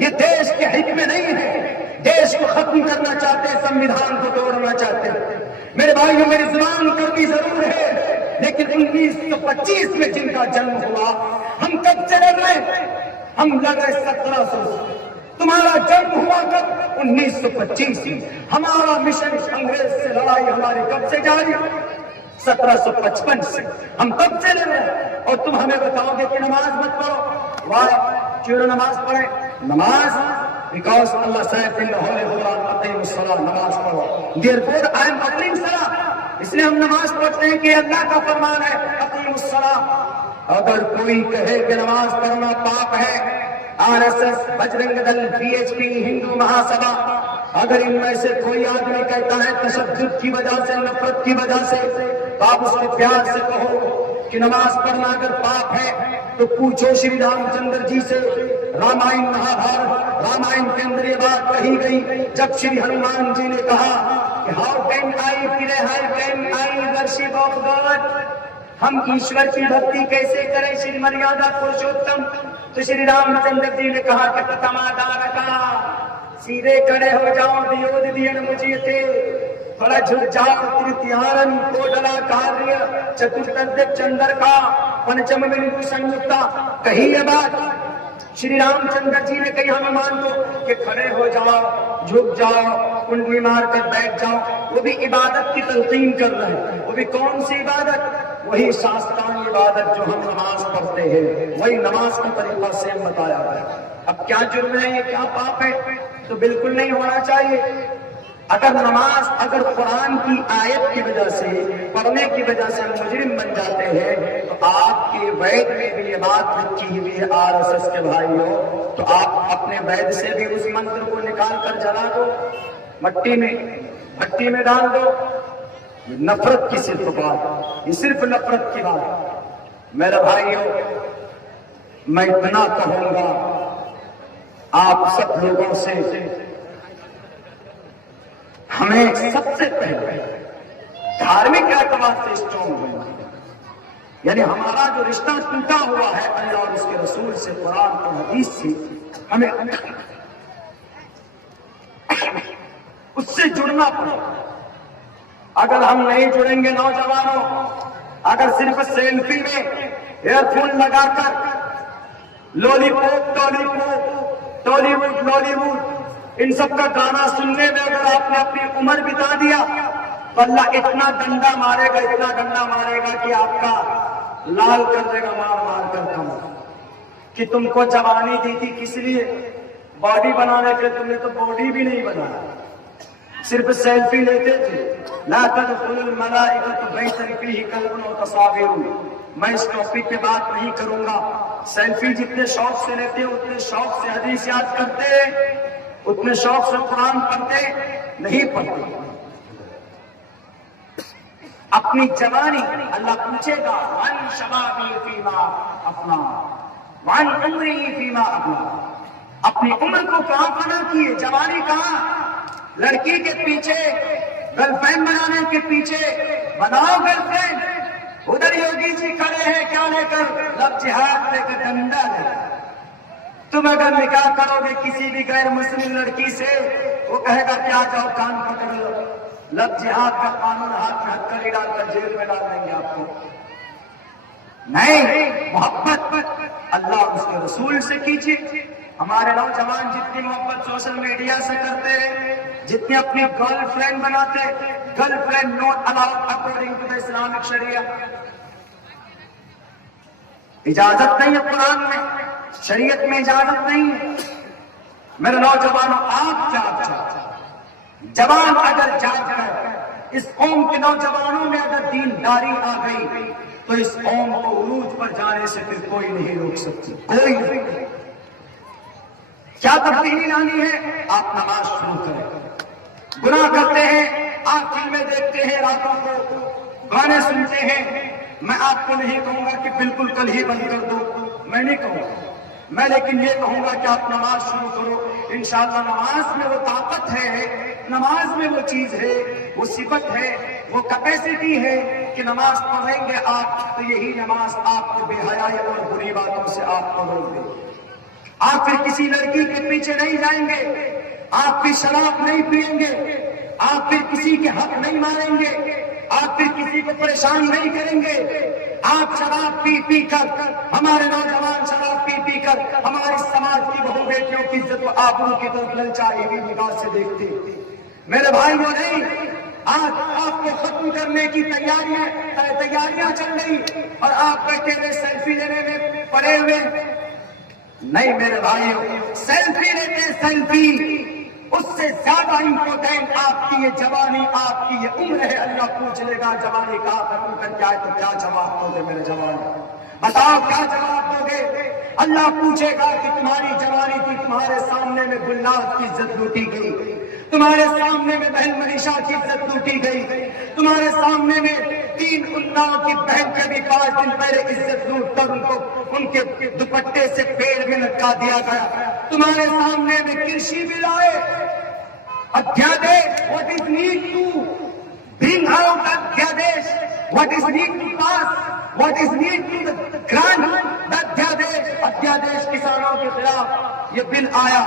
یہ دیش کے حق میں نہیں ہے، دیش کو ختم کرنا چاہتے ہیں، سنویدھان کو توڑنا چاہتے ہیں۔ میرے بھائیوں، میری زبان کڑوی ضرور ہے، لیکن 1925 میں جن کا جنم ہوا، ہم کب سے لڑ رہے ہیں؟ ہم لڑ رہے 1700 سے۔ تمہارا جنم ہوا کب؟ 1925 میں۔ ہمارا مشن انگریز سے لڑائی ہماری کب سے جاری؟ 1755 سے۔ ہم کب سے لڑ رہے ہیں اور تم ہمیں بتاؤ گے کہ نماز مت پڑھو؟ واہ، کیوں نماز پڑھیں؟ نماز because Allah said in the Holy Quran, اقیموا الصلاۃ، نماز پڑھو۔ Therefore I am offering salah، اس لیے ہم نماز پڑھتے ہیں کہ اللہ کا فرمان ہے اقیموا الصلاۃ۔ اگر کوئی کہے کہ نماز پڑھنا پاپ ہے، RSS، بجرنگ دل، BHP، ہندو مہا سبھا، اگر ان میں سے کوئی آدمی کہتا ہے تشدد کی وجہ سے، نفرت کی وجہ سے، تو آپ اس کو پیار سے کہو کہ نماز پڑھنا اگر پاپ ہے تو پوچھو شری رام چندر جی سے۔ رامائن مہا بھارت، رامائن کے اندر یہ بات کہی گئی جب شری ہنومان جی نے کہا کہ ہاؤ کین آئی پرے، how can I worship of God, ہم ایشور کی بھکتی کیسے کریں شری مریادا پروشوتم؟ تو شری رام چندر جی نے کہا کہ پتمادارکا، سیدھے کھڑے ہو جاؤ، دیود دین مجھے تھے، تھوڑا جھک جاؤ، ترتیارن کوڈلا کاریہ چترتد چندر کا پنچم بندو سنیکتا۔ کہی یہ بات شری رام چندر جی نے کہی، ہمیں مان دو کہ کھڑے ہو جاؤ، جھک جاؤ، کنڈلی مار کر بیٹھ جاؤ، وہ بھی عبادت کی تلقین کر رہے ہیں۔ وہ بھی کون سی عبادت؟ وہی شاستانی عبادت جو ہم نماز پڑھتے ہیں، وہی نماز کا طریقہ سیم بتایا ہے۔ اب کیا جرم ہے، یہ کیا پاپ ہے؟ تو بالکل نہیں ہونا چاہیے۔ اگر نماز، اگر قرآن کی آیت کی وجہ سے، پڑھنے کی وجہ سے ہم مجرم بن جاتے ہیں، تو آپ کے وید میں بھی یہ بات لکھی ہوئی ہے RSS کے بھائیوں، تو آپ اپنے وید سے بھی اس منتر کو نکال کر جلا دو، مٹی میں ڈال دو۔ نفرت کی صرف بات، یہ صرف نفرت کی بات۔ میرے بھائیوں، میں اتنا کہوں گا آپ سب لوگوں سے، ہمیں سب سے پہلے دھارمک اعتبار سے اسٹرانگ ہونا ہے، یعنی ہمارا جو رشتہ ٹوٹا ہوا ہے اللہ اور اس کے رسول سے، قرآن اور حدیث سے، ہمیں اس سے جڑنا پڑے۔ اگر ہم نہیں جڑیں گے نوجوانوں، اگر صرف سیلفی میں ایئر فون لگا کر lolly pop, tolly pop, Tollywood, Lollywood, ان سب کا گانا سننے میں اگر آپ نے اپنی عمر بتا دیا تو اللہ اتنا ڈنڈا مارے گا، اتنا ڈنڈا مارے گا کہ آپ کا لال کر دے گا، مار مار کر کم۔ کہ تم کو جوانی دی تھی کس لیے؟ باڈی بنانے کے، تم نے تو باڈی بھی نہیں بنایا، صرف سیلفی لیتے تھے۔ لا تدخل الملائکۃ بیتا فیہ کلب وتصاویر، میں اس ٹاپک پہ بات نہیں کروں گا۔ سیلفی جتنے شوق سے لیتے اتنے شوق سے حدیث یاد کرتے، اتنے شوق سے قرآن پڑھتے نہیں پڑھتے۔ اپنی جوانی اللہ پوچھے گا، وَعَنْ شَبَابِي فِيمَا أَفْنَىٰ وَعَنْ عُمْرِهِ فِيمَا أَبْلَىٰ، اپنی عمر کو کہاں فنا کیے؟ جوانی کہاں؟ لڑکی کے پیچھے، گرل فرینڈ بنانے کے پیچھے بناؤ گرل فرینڈ۔ ادھر یوگی جی کھڑے ہیں کیا لے کر؟ لب جہاد لے کر، ڈنڈا لے کر۔ تم اگر نکاح کرو گے کسی بھی غیر مسلم لڑکی سے، وہ کہے گا کیا جاؤ کان پکڑ لو، لب جہاد کا قانون ہاتھ میں ہتھکڑی ڈال کر جیل میں ڈال دیں گے آپ کو۔ نہیں، محبت اللہ اور اس کے رسول سے کیجیے۔ ہمارے نوجوان جتنی محبت سوشل میڈیا سے کرتے ہیں، جتنی اپنی گرل فرینڈ بناتے، girl friend not allowed according to the Islamic شریعہ، اجازت نہیں ہے قرآن میں، شریعت میں اجازت نہیں ہے۔ میرے نوجوانوں، آپ جاگ جاؤ، جوان اگر جاگ کر اس قوم کے نوجوانوں میں اگر دینداری آ گئی تو اس قوم کو عروج پر جانے سے پھر کوئی نہیں روک سکتی، کوئی نہیں۔ کیا تبدیلی لانی ہے؟ آپ نماز شروع کریں۔ گناہ کرتے ہیں، آپ فلمیں دیکھتے ہیں، راتوں کو گانے سنتے ہیں، میں آپ کو نہیں کہوں گا کہ بالکل کل ہی بند کر دو، میں نہیں کہوں گا، میں لیکن یہ کہوں گا کہ آپ نماز شروع کرو۔ انشاءاللہ نماز میں وہ طاقت ہے، نماز میں وہ چیز ہے، وہ صفت ہے، وہ کیپیسٹی ہے کہ نماز پڑھیں گے آپ تو یہی نماز آپ کے بے حیائی اور بری باتوں سے آپ کو روک دے گی۔ آپ پھر کسی لڑکی کے پیچھے نہیں جائیں گے، آپ پھر شراب نہیں پئیں گے، آپ پھر کسی کے حق نہیں ماریں گے، آپ پھر کسی کو پریشان نہیں کریں گے۔ آپ شراب پی پی کر، ہمارے نوجوان شراب پی پی کر ہمارے سماج کی بہو بیٹیوں کی عزت و آبرو کی طرف للچائی ہوئی نگاہ سے دیکھتے۔ میرے بھائیوں نہیں، آج آپ کو ختم کرنے کی تیاریاں چل رہی اور آپ بیٹھے ہوئے سیلفی لینے میں پڑے ہوئے۔ نہیں میرے بھائیوں، سیلفی لیتے سیلفی، اس سے زیادہ امپورٹنٹ آپ کی یہ جوانی، آپ کی یہ عمر ہے۔ اللہ پوچھ لے گا جوانی کا ختم کر کے آئے تو کیا جواب دو گے میرے جوان؟ بتاؤ کیا جواب دو گے؟ اللہ پوچھے گا کہ تمہاری جوانی تھی، تمہارے سامنے میں گلناز کی عزت لوٹی گئی، تمہارے سامنے میں بہن منیشا کی عزت لوٹی گئی، تمہارے سامنے میں 3 اناؤ کی بہن کے بھی 5 دن پہلے عزت لوٹ کر ان کو ان کے دوپٹے سے پیڑ میں لٹکا دیا گیا، تمہارے سامنے میں کرشی بھی لائے۔ Adhyades, what is need to bring out Adhyades, what is need to pass, what is need to grant Adhyades کسانوں کے خلاف یہ بل آیا۔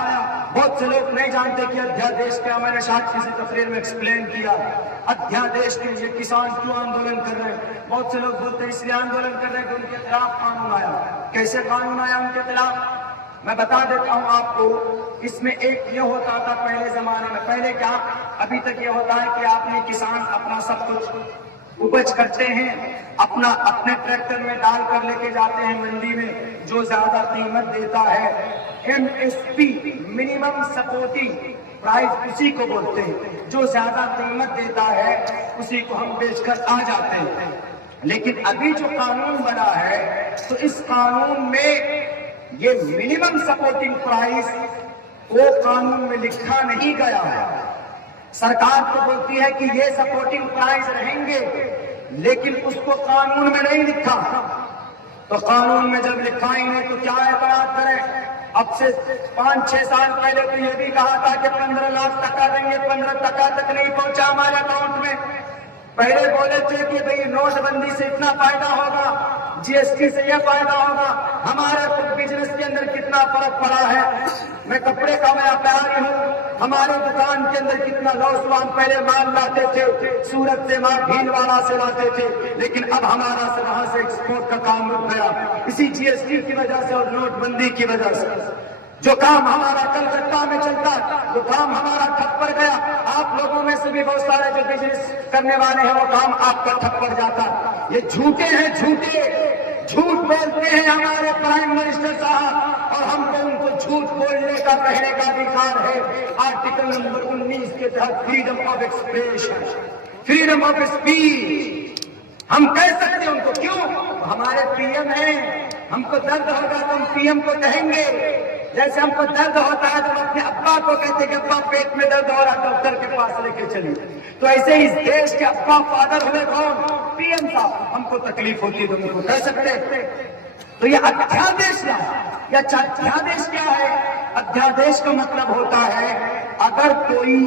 بہت سے لوگ نہیں جانتے کہ ادھیادیش کیا، میں نے شاید کسی تقریر میں ایکسپلین کیا۔ ادھیادیش کے لیے کسان کیوں آندولن کر رہے ہیں؟ بہت سے لوگ بولتے ہیں اس لیے آندولن کر رہے ہیں کہ ان کے خلاف قانون آیا۔ کیسے قانون آیا ان کے خلاف؟ میں بتا دیتا ہوں آپ کو۔ اس میں ایک یہ ہوتا تھا پہلے زمانے میں، پہلے کیا ابھی تک یہ ہوتا ہے کہ آپ نے کسان اپنا سب کچھ اپج کرتے ہیں، اپنے ٹریکٹر میں ڈال کر لے کے جاتے ہیں منڈی میں، جو زیادہ قیمت دیتا ہے MSP منیمم سپورٹنگ پرائز اسی کو بولتے ہیں، جو زیادہ قیمت دیتا ہے اسی کو ہم بیچ کر آ جاتے ہیں۔ لیکن ابھی جو قانون بنا ہے تو اس قانون میں یہ منیمم سپورٹنگ پرائز کو قانون میں لکھا نہیں گیا ہے۔ سرکار تو بولتی ہے کہ یہ سپورٹنگ پرائز رہیں گے، لیکن اس کو قانون میں نہیں لکھا۔ تو قانون میں جب لکھا ہی نہیں تو کیا اعتراض کریں؟ اب سے 5-6 سال پہلے تو یہ بھی کہا تھا کہ 15 لاکھ ٹکا دیں گے، 15 ٹکا تک نہیں پہنچا ہمارے اکاؤنٹ میں۔ پہلے بولے تھے کہ بھئی نوٹ بندی سے اتنا فائدہ ہوگا، GST سے یہ فائدہ ہوگا، ہمارے بزنس کے اندر کتنا فرق پڑا ہے۔ میں کپڑے کا ویاپاری ہوں، ہمارے دکان کے اندر کتنا نوجوان پہلے مال لاتے تھے، سورت سے مال بھیلواڑہ سے لاتے تھے، لیکن اب ہمارا سے وہاں سے ایکسپورٹ کا کام رک گیا اسی GST کی وجہ سے اور نوٹ بندی کی وجہ سے۔ جو کام ہمارا کلکتہ میں چلتا، جو کام ہمارا ٹھپ پڑ گیا، آپ لوگوں میں سے بھی بہت سارے جو بزنس کرنے والے ہیں وہ کام آپ کا ٹھپ پڑ جاتا۔ یہ جھوٹے ہیں، جھوٹے جھوٹ بولتے ہیں ہمارے پرائم منسٹر صاحب، اور ہم کو ان کو جھوٹ بولنے کا کہنے کا ادھیکار ہے۔ آرٹیکل نمبر 19 کے تحت freedom of expression, freedom of speech ہم کہہ سکتے ہیں ان کو۔ کیوں؟ ہمارے PM ہیں، ہم کو درد ہوگا تو ہم PM کو کہیں گے۔ جیسے ہم کو درد ہوتا ہے تو ہم اپنے ابا کو کہتے کہ ابا پیٹ میں درد ہو رہا ہے، ڈاکٹر کے پاس لے کے چلیے۔ تو ایسے اس دیش کے ابا فادر ہوئے کون؟ PM صاحب۔ ہم کو تکلیف ہوتی تو ان کو کہہ سکتے۔ تو یہ ادھیادیش کیا ہے؟ یہ ادھیادیش کیا ہے؟ ادھیادیش کا مطلب ہوتا ہے اگر کوئی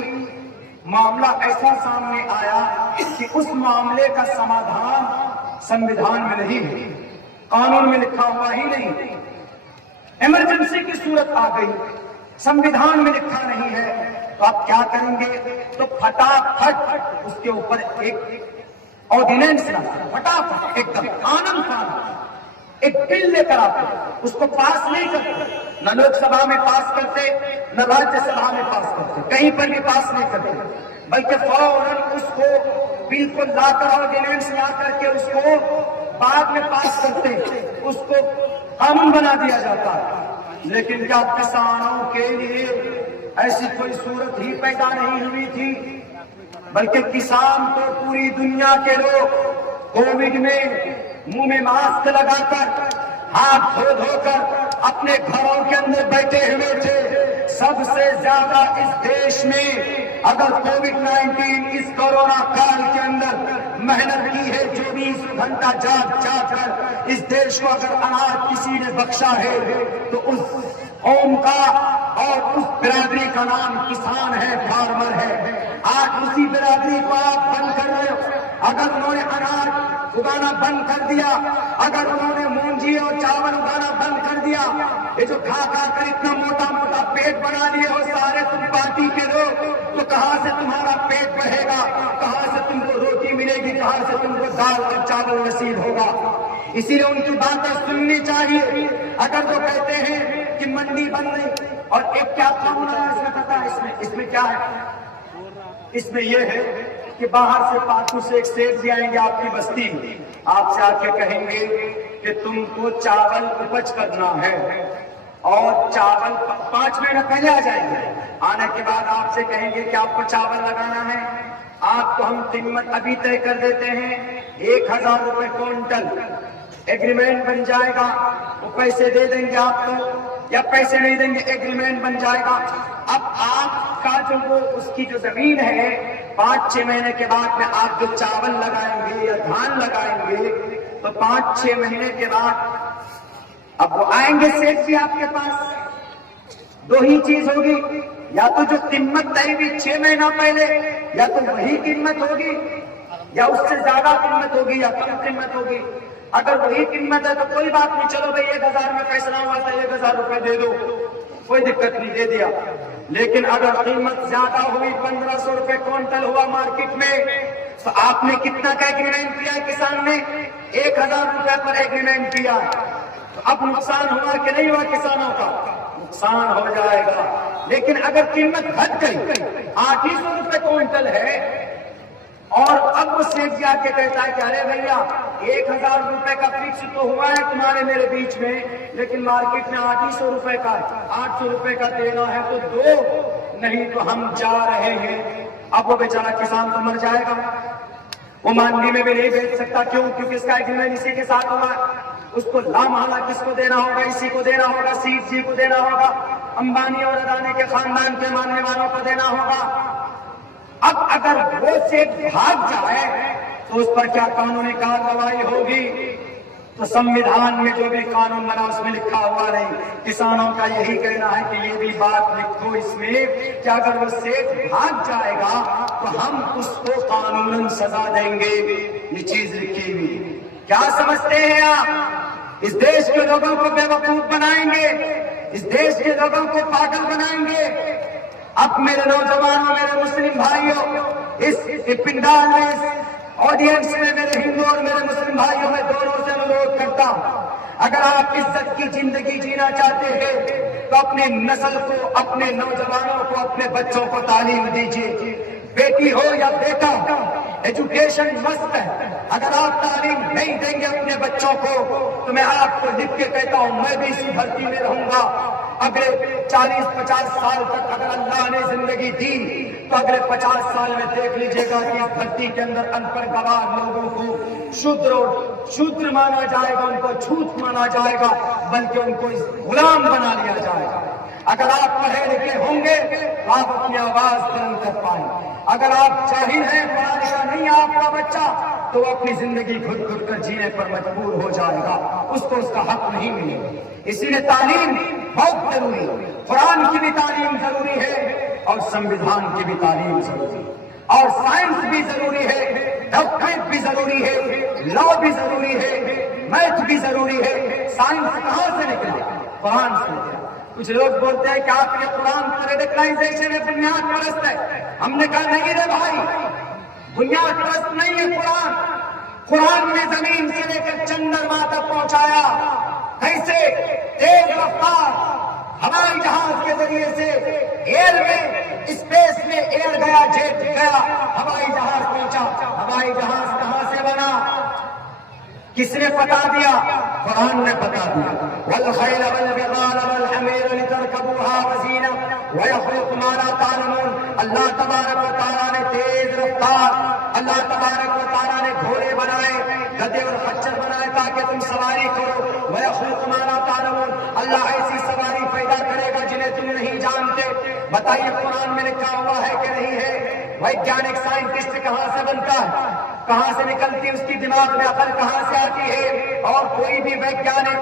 معاملہ ایسا سامنے آیا کہ اس معاملے کا سمادھان سنویدھان میں نہیں ہے، قانون میں لکھا ہوا ہی نہیں، ایمرجنسی کی صورت آ گئی، سنویدھان میں لکھا نہیں ہے، تو آپ کیا کریں گے؟ تو پھٹافٹ اس کے اوپر ایک آرڈیننس لاتے، پھٹافٹ ایک دم آنن فان ایک بل لے کر آتے، اس کو پاس نہیں کرتے، نہ لوک سبھا میں پاس کرتے، نہ راجیہ سبھا میں پاس کرتے، کہیں پر بھی پاس نہیں کرتے، بلکہ فوراً اس کو بل کو لا کر آرڈیننس لا کر کے اس کو بعد میں پاس کرتے، اس کو قانون بنا دیا جاتا ہے۔ لیکن کیا کسانوں کے لیے ایسی کوئی صورت ہی پیدا نہیں ہوئی تھی بلکہ کسان تو پوری دنیا کے لوگ کووڈ میں منہ میں ماسک لگا کر ہاتھ دھو دھو کر اپنے گھروں کے اندر بیٹھے ہوئے تھے. سب سے زیادہ اس دیش میں اگر کووڈ-19 اس کورونا کال کے اندر محنت کی ہے 24 گھنٹہ جاگ کر اس دیش کو اگر اناج کسی نے بخشا ہے تو اس قوم کا اور اس برادری کا نام کسان ہے، فارمر ہے. آج اسی برادری کو آپ بند کر رہے ہو. اگر انہوں نے اناج اگانا بند کر دیا، اگر انہوں نے مونجی اور چاول اگانا بند کر دیا، یہ جو کھا کھا کر اتنا موٹا موٹا پیٹ بنا لیے ہو سارے تم پارٹی کے لوگ، تو کہاں سے تمہارا پیٹ بڑھے گا؟ کہاں سے تم کو روٹی ملے گی؟ کہاں سے تم کو دال اور چاول نصیب ہوگا؟ اسی لیے ان کی باتیں سننی چاہیے. اگر وہ کہتے ہیں کہ منڈی بند نہیں، اور ایک کیا قانون ہے اس میں پتا ہے اس میں کیا ہے؟ اس میں یہ ہے کہ باہر سے پاکو سے ایک سیٹ بھی آئیں گے آپ کی بستی میں، آپ سے آ کے کہیں گے کہ تم کو چاول اپج کرنا ہے، اور چاول 5 مہینہ پہلے آ جائیں گے. آنے کے بعد آپ سے کہیں گے کہ آپ کو چاول لگانا ہے. آپ کو ہم قیمت ابھی طے کر دیتے ہیں 1000 روپے کوئنٹل. ایگریمنٹ بن جائے گا، وہ پیسے دے دیں گے آپ کو یا پیسے نہیں دیں گے، ایگریمنٹ بن جائے گا. اب آپ کا جو وہ اس کی جو زمین ہے 5-6 مہینے کے بعد میں آپ جو چاول لگائیں گے یا دھان لگائیں گے تو 5-6 مہینے کے بعد اب وہ آئیں گے سیٹ بھی آپ کے پاس. 2 ہی چیز ہوگی، یا تو جو قیمت طے ہوئی 6 مہینہ پہلے یا تو وہی قیمت ہوگی یا اس سے زیادہ قیمت ہوگی یا کم قیمت ہوگی. اگر وہی قیمت ہے تو کوئی بات نہیں، چلو بھائی 1000 میں فیصلہ ہوا تھا 1000 روپے دے دو، کوئی دقت نہیں، دے دیا. لیکن اگر قیمت زیادہ ہوئی 1500 روپے کوئنٹل ہوا مارکیٹ میں تو آپ نے کتنا کا ایگریمنٹ کیا ہے؟ کسان نے 1000 روپے پر ایگریمنٹ کیا. تو اب نقصان ہوا کہ نہیں ہوا؟ کسانوں کا نقصان ہو جائے گا. لیکن اگر قیمت گھٹ گئی 800 روپے کوئنٹل ہے اور اب وہ سیٹ جا کے کہتا ہے کہ ارے بھیا 1000 روپے کا فکس تو ہوا ہے تمہارے میرے بیچ میں، لیکن مارکیٹ میں 800 روپے کا 800 روپے کا دینا ہے تو دو، نہیں تو ہم جا رہے ہیں. اب وہ بیچارہ کسان تو مر جائے گا، وہ منڈی میں بھی نہیں بیچ سکتا. کیوں؟ کیونکہ اس کا ایگریمنٹ اسی کے ساتھ ہوا ہے. اس کو لامحالہ کس کو دینا ہوگا؟ اسی کو دینا ہوگا، سیٹ جی کو دینا ہوگا، امبانی اور اڈانی کے خاندان کے ماننے والوں کو دینا ہوگا. اب اگر وہ سے بھاگ جائے تو اس پر کیا قانونی کارروائی ہوگی؟ تو سمویدھان میں جو بھی قانون بنا اس میں لکھا ہوا نہیں. کسانوں کا یہی کہنا ہے کہ یہ بھی بات لکھو اس میں کہ اگر وہ سیٹ بھاگ جائے گا تو ہم اس کو قانوناً سزا دیں گے. یہ چیز لکھی ہوئی. کیا سمجھتے ہیں آپ؟ اس دیش کے لوگوں کو بے وقوف بنائیں گے، اس دیش کے لوگوں کو پاگل بنائیں گے. اب میرے نوجوانوں، میرے مسلم بھائیوں، اس پنڈال میں، اس آڈینس میں میرے ہندو اور میرے مسلم بھائیوں میں دونوں سے انوروھ کرتا ہوں، اگر آپ عزت کی زندگی جینا چاہتے ہیں تو اپنی نسل کو، اپنے نوجوانوں کو، اپنے بچوں کو تعلیم دیجیے. بیٹی ہو یا بیٹا، ایجوکیشن مست ہے. اگر آپ تعلیم نہیں دیں گے اپنے بچوں کو تو میں آپ کو لکھ کے کہتا ہوں میں بھی اسی دھرتی میں رہوں گا. اگلے 40-50 سال تک اگر اللہ نے زندگی دی تو اگلے 50 سال میں دیکھ لیجیے گا کہ اس دھرتی کے اندر ان پڑھ گوار لوگوں کو شودر مانا جائے گا، ان کو چھوت مانا جائے گا، بلکہ ان کو غلام بنا لیا جائے گا. اگر آپ پڑھے لکھے ہوں گے تو آپ اپنی آواز بلند کر پائیں. اگر آپ جاہل ہیں، پڑھا لکھا نہیں آپ کا بچہ، تو وہ اپنی زندگی خود خود کر جینے پر مجبور ہو جائے گا، اس کو اس کا حق نہیں ملے گا. اسی لیے تعلیم بہت ضروری ہے. قرآن کی بھی تعلیم ضروری ہے اور سمویدھان کی بھی تعلیم ضروری ہے، اور سائنس بھی ضروری ہے، ڈاکٹریٹ بھی ضروری ہے، لا بھی ضروری ہے، میتھ بھی ضروری ہے. سائنس کہاں سے نکلا؟ قرآن سے نکلا. کچھ لوگ بولتے ہیں کہ آپ یہ قرآن ریڈیکلائزیشن ہے، بنیاد پرست ہے. ہم نے کہا نہیں رے بھائی، بنیاد پرست نہیں ہے قرآن. قرآن نے زمین سے لے کر چندرما تک پہنچایا. کیسے؟ تیز رفتار ہوائی جہاز کے ذریعے سے ایئر میں، اسپیس میں ایئر گیا، جیٹ گیا، ہوائی جہاز پہنچا. ہوائی جہاز کہاں سے بنا؟ کس نے بتا دیا؟ قرآن نے بتا دیا. والخیل والبغال والحمیر لترکبوها وزینہ ویخلق ما لا تعلمون. اللہ تبارک و تعالیٰ نے تیز اللہ تبارک و تعالیٰ نے گھوڑے بنائے، گدھے اور خچر بنائے تاکہ تم سواری کرو۔ وَيَخْلُقُ مَا لَا تَعْلَمُونَ، اللہ ایسی سواری پیدا کرے گا جنہیں تم نہیں جانتے۔ بتائیے قرآن میں لکھا ہوا ہے کہ نہیں ہے؟ ویگیانک سائنٹسٹ کہاں سے بنتا ہے؟ کہاں سے نکلتی اس کی دماغ میں عقل کہاں سے آتی ہے؟ اور کوئی بھی ویگیانک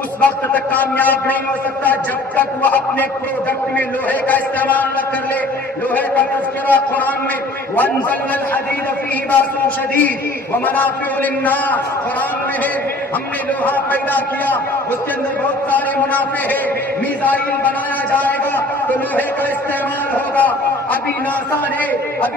اس وقت تک کامیاب نہیں ہو سکتا جب تک وہ اپنے پروڈکٹ میں لوہے کا استعمال نہ کر لے۔ لوہے کا تذکرہ قرآن میں وَأَنزَلْنَا الْحَدِيدَ فِيهِ بَأْسٌ شَدِيدٌ وَمَنَافِعُ لِلنَّاسِ، قرآن میں ہے ہم نے لوہا پیدا کیا، اس کے اندر بہت سارے منافع ہے۔ میزائل بنایا جائے گا تو لوہے کا استعمال ہوگا۔ ابھی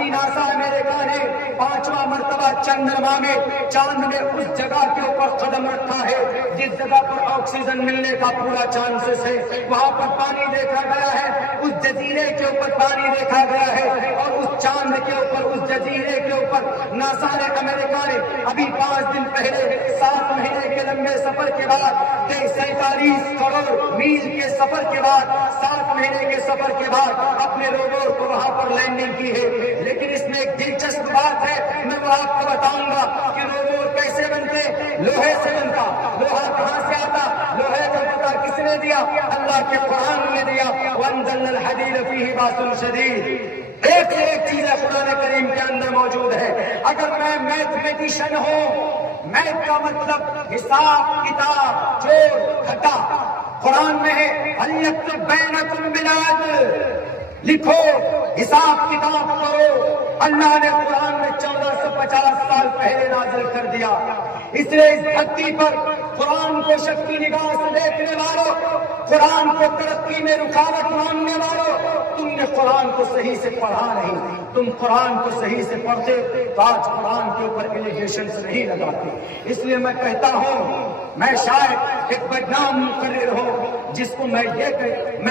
ناسا امریکہ نے 5واں مرتبہ چندرما میں، چاند میں اس جگہ کے اوپر قدم رکھا ہے جس جگہ پر آکسیجن ملنے کا پورا چانسز ہے، وہاں پر پانی دیکھا گیا ہے، اس جزیرے کے اوپر پانی دیکھا گیا ہے، اور اس چاند کے اوپر، اس جزیرے کے اوپر ناسا نے، امریکہ نے ابھی 5 دن پہلے 7 مہینے کے لمبے سفر کے بعد 47 کروڑ میل کے سفر کے بعد 7 مہینے کے سفر کے بعد اپنے روور کو وہاں پر لینڈنگ کی ہے۔ لیکن اس میں ایک دلچسپ بات ہے، میں وہ آپ کو بتاؤں گا کہ روور کیسے بنتے؟ لوہے سے بنتا۔ لوہا کہاں سے آتا؟ لوہے کا پتہ کس نے دیا؟ اللہ کے قرآن نے دیا۔ وَأَنزَلْنَا الْحَدِيدَ فِيهِ بَأْسٌ شَدِيدٌ، ایک سے ایک چیز قرآن کریم کے اندر موجود ہے۔ اگر میں میتھمیٹیشین ہوں، میتھ کا مطلب حساب کتاب جوڑ گھٹا، قرآن میں ہے هَلْ يَكْتُبْ بَيْنَكُمْ بِالْعَدْلِ، لکھو حساب کتاب کرو۔ اللہ نے قرآن میں 1450 سال پہلے نازل کر دیا۔ اس لیے اس دھرتی پر قرآن کو شک کی نگاہ سے دیکھنے والوں، قرآن کو ترقی میں رکاوٹ ماننے والوں، تم نے قرآن کو صحیح سے پڑھا نہیں۔ تم قرآن کو صحیح سے پڑھتے تو آج قرآن کے اوپر ایلیگیشنز نہیں لگاتے۔ اس لیے میں کہتا ہوں، میں شاید ایک بدنام مقرر ہوں جس کو میں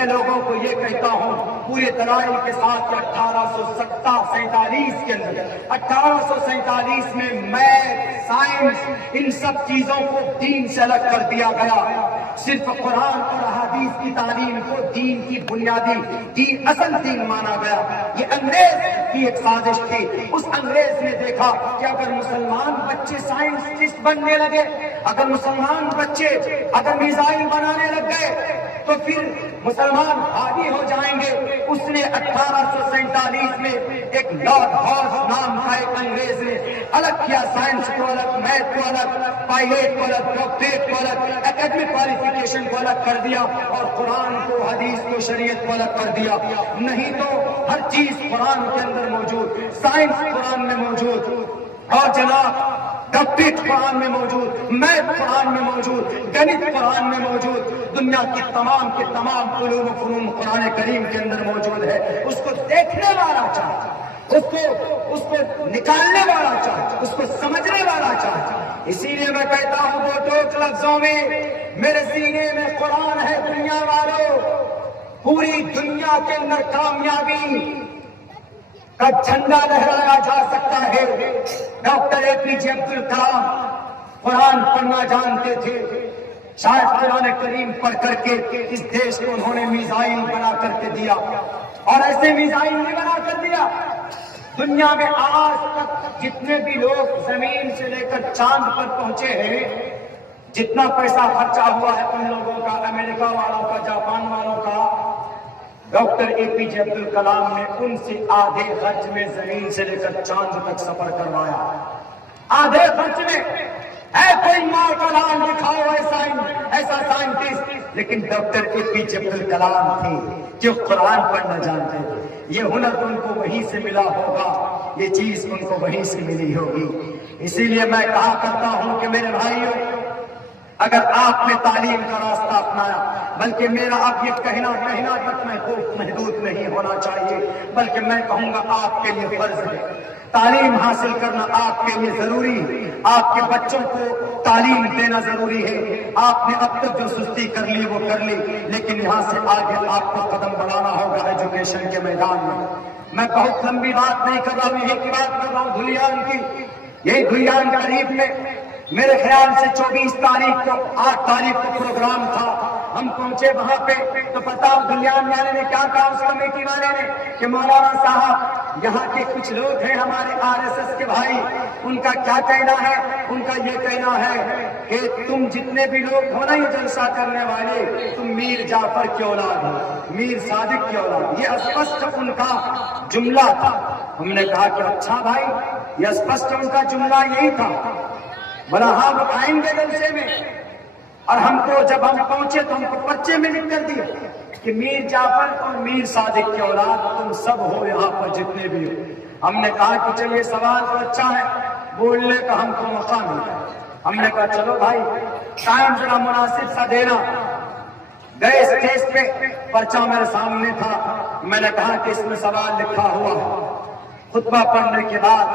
لوگوں کو یہ کہتا ہوں پورے دلائل کے ساتھ کہ 1847 کے اندر 1847 میں میتھ، سائنس، ان سب چیزوں کو دین سے الگ کر دیا گیا۔ صرف قرآن اور احادیث کی تعلیم کو دین کی بنیادی اصل دین مانا گیا۔ یہ انگریز کی ایک سازش تھی۔ اس انگریز نے دیکھا کہ اگر مسلمان بچے سائنسسٹ بننے لگے، اگر مسلمان بچے اگر میزائل بنانے لگ گئے تو پھر مسلمان حاوی ہو جائیں گے۔ اس نے 1847 میں ایک لارڈ ہارس نام کا ایک انگریز نے الگ کیا، سائنس کو الگ، میتھ کو الگ، پائلٹ کو الگ، ڈاکٹریٹ کو الگ، اکیڈمک کوالیفیکیشن کو الگ کر دیا، اور قرآن کو، حدیث کو، شریعت کو الگ کر دیا۔ نہیں تو ہر چیز قرآن کے اندر موجود، سائنس قرآن میں موجود، اور جناب ڈاکٹریٹ قرآن میں موجود، میتھ قرآن میں موجود، گنت قرآن میں موجود، دنیا کی تمام کے تمام علوم و فنون قرآن کریم کے اندر موجود ہے۔ اس کو دیکھنے والا چاہتا، اس کو نکالنے والا چاہتا، اس کو سمجھنے والا چاہتا۔ اسی لیے میں کہتا ہوں وہ دو لفظوں میں، میرے سینے میں قرآن ہے دنیا والوں۔ پوری دنیا کے اندر کامیابی کا جھنڈا لہرایا جا سکتا ہے۔ ڈاکٹر اے پی جے عبد الکلام قرآن پڑھنا جانتے تھے، شاید قرآن کریم پڑھ کر کے اس دیش کو انہوں نے میزائل بنا کر کے دیا، اور ایسے میزائل نہیں بنا کر دیا۔ دنیا میں آج تک جتنے بھی لوگ زمین سے لے کر چاند پر پہنچے ہیں، جتنا پیسہ خرچہ ہوا ہے ان لوگوں کا، امریکہ والوں کا، جاپان والوں کا، ڈاکٹر اے پی جے عبد الکلام نے ان سے آدھے خرچ میں زمین سے لے کر چاند تک سفر کروایا۔ آدھے خرچ میں ہے کوئی ماں کا نام دکھاؤ ایسا سائنٹسٹ، لیکن ڈاکٹر اے پی جے عبد الکلام تھے جو قرآن پڑھنا جانتے تھے۔ یہ ہنر ان کو وہیں سے ملا ہوگا، یہ چیز ان کو وہیں سے ملی ہوگی۔ اسی لیے میں کہا کرتا ہوں کہ میرے بھائیوں، اگر آپ نے تعلیم کا راستہ اپنایا، بلکہ میرا اب یہ کہنا تک محدود نہیں ہونا چاہیے، بلکہ میں کہوں گا آپ کے لیے فرض ہے، تعلیم حاصل کرنا آپ کے لیے ضروری ہے، آپ کے بچوں کو تعلیم دینا ضروری ہے۔ آپ نے اب تک جو سستی کر لی وہ کر لی، لیکن یہاں سے آگے آپ کو قدم بڑھانا ہوگا ایجوکیشن کے میدان میں۔ میں بہت لمبی بات نہیں کر رہا ہوں، یہی کی بات کر رہا ہوں دھلیان کی۔ یہی دھلیان شریف میں میرے خیال سے 24 تاریخ کو 8 تاریخ کو پروگرام تھا، ہم پہنچے وہاں پہ تو پتا بلیان والے نے کیا کہا، اس کمیٹی والے نے کہ مولانا صاحب یہاں کے کچھ لوگ ہیں ہمارے RSS کے بھائی، ان کا کیا کہنا ہے، ان کا یہ کہنا ہے کہ تم جتنے بھی لوگ ہو نا یہ جلسہ کرنے والے، تم میر جعفر کی اولاد ہو، میر صادق کی اولاد، یہ اسپشٹ ان کا جملہ تھا۔ ہم نے کہا کہ اچھا بھائی، یہ اسپشٹ ان کا جملہ یہی تھا، بلا ہاں وہ آئیں گے جلسے میں، اور ہم کو جب ہم پہنچے تو ہم کو پرچے میں لکھ کر دیا کہ میر جعفر اور میر صادق کی اولاد تم سب ہو یہاں پر جتنے بھی ہو۔ ہم نے کہا کہ چلیے سوال تو اچھا ہے، بولنے کا ہم کو موقع ملا۔ ہم نے کہا چلو بھائی ٹائم ذرا مناسب سا دینا۔ گئے اسٹیج پہ، پرچہ میرے سامنے تھا، میں نے کہا کہ اس میں سوال لکھا ہوا ہے۔ خطبہ پڑھنے کے بعد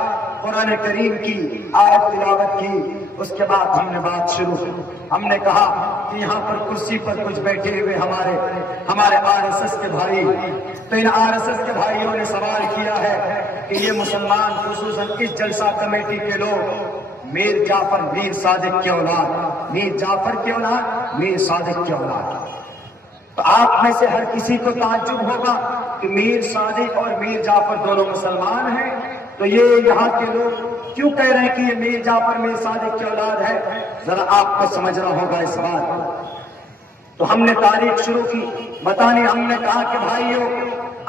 قرآن کریم کی آیت تلاوت کی، اس کے بعد ہم نے بات شروع کی۔ ہم نے کہا کہ یہاں پر کرسی پر کچھ بیٹھے ہوئے ہمارے RSS کے بھائی، تو ان RSS کے بھائیوں نے سوال کیا ہے کہ یہ مسلمان خصوصاً اس جلسہ کمیٹی کے لوگ میر جعفر میر صادق کی اولاد، میر جعفر کی اولاد، میر صادق کی اولاد، تو آپ میں سے ہر کسی کو تعجب ہوگا کہ میر صادق اور میر جعفر دونوں مسلمان ہیں، تو یہ یہاں کے لوگ کیوں کہہ رہے ہیں کہ یہ میر جعفر میر صادق کی اولاد ہے؟ ذرا آپ کو سمجھنا ہوگا اس بات کو۔ تو ہم نے تاریخ شروع کی بتانے، ہم نے کہا کہ بھائیو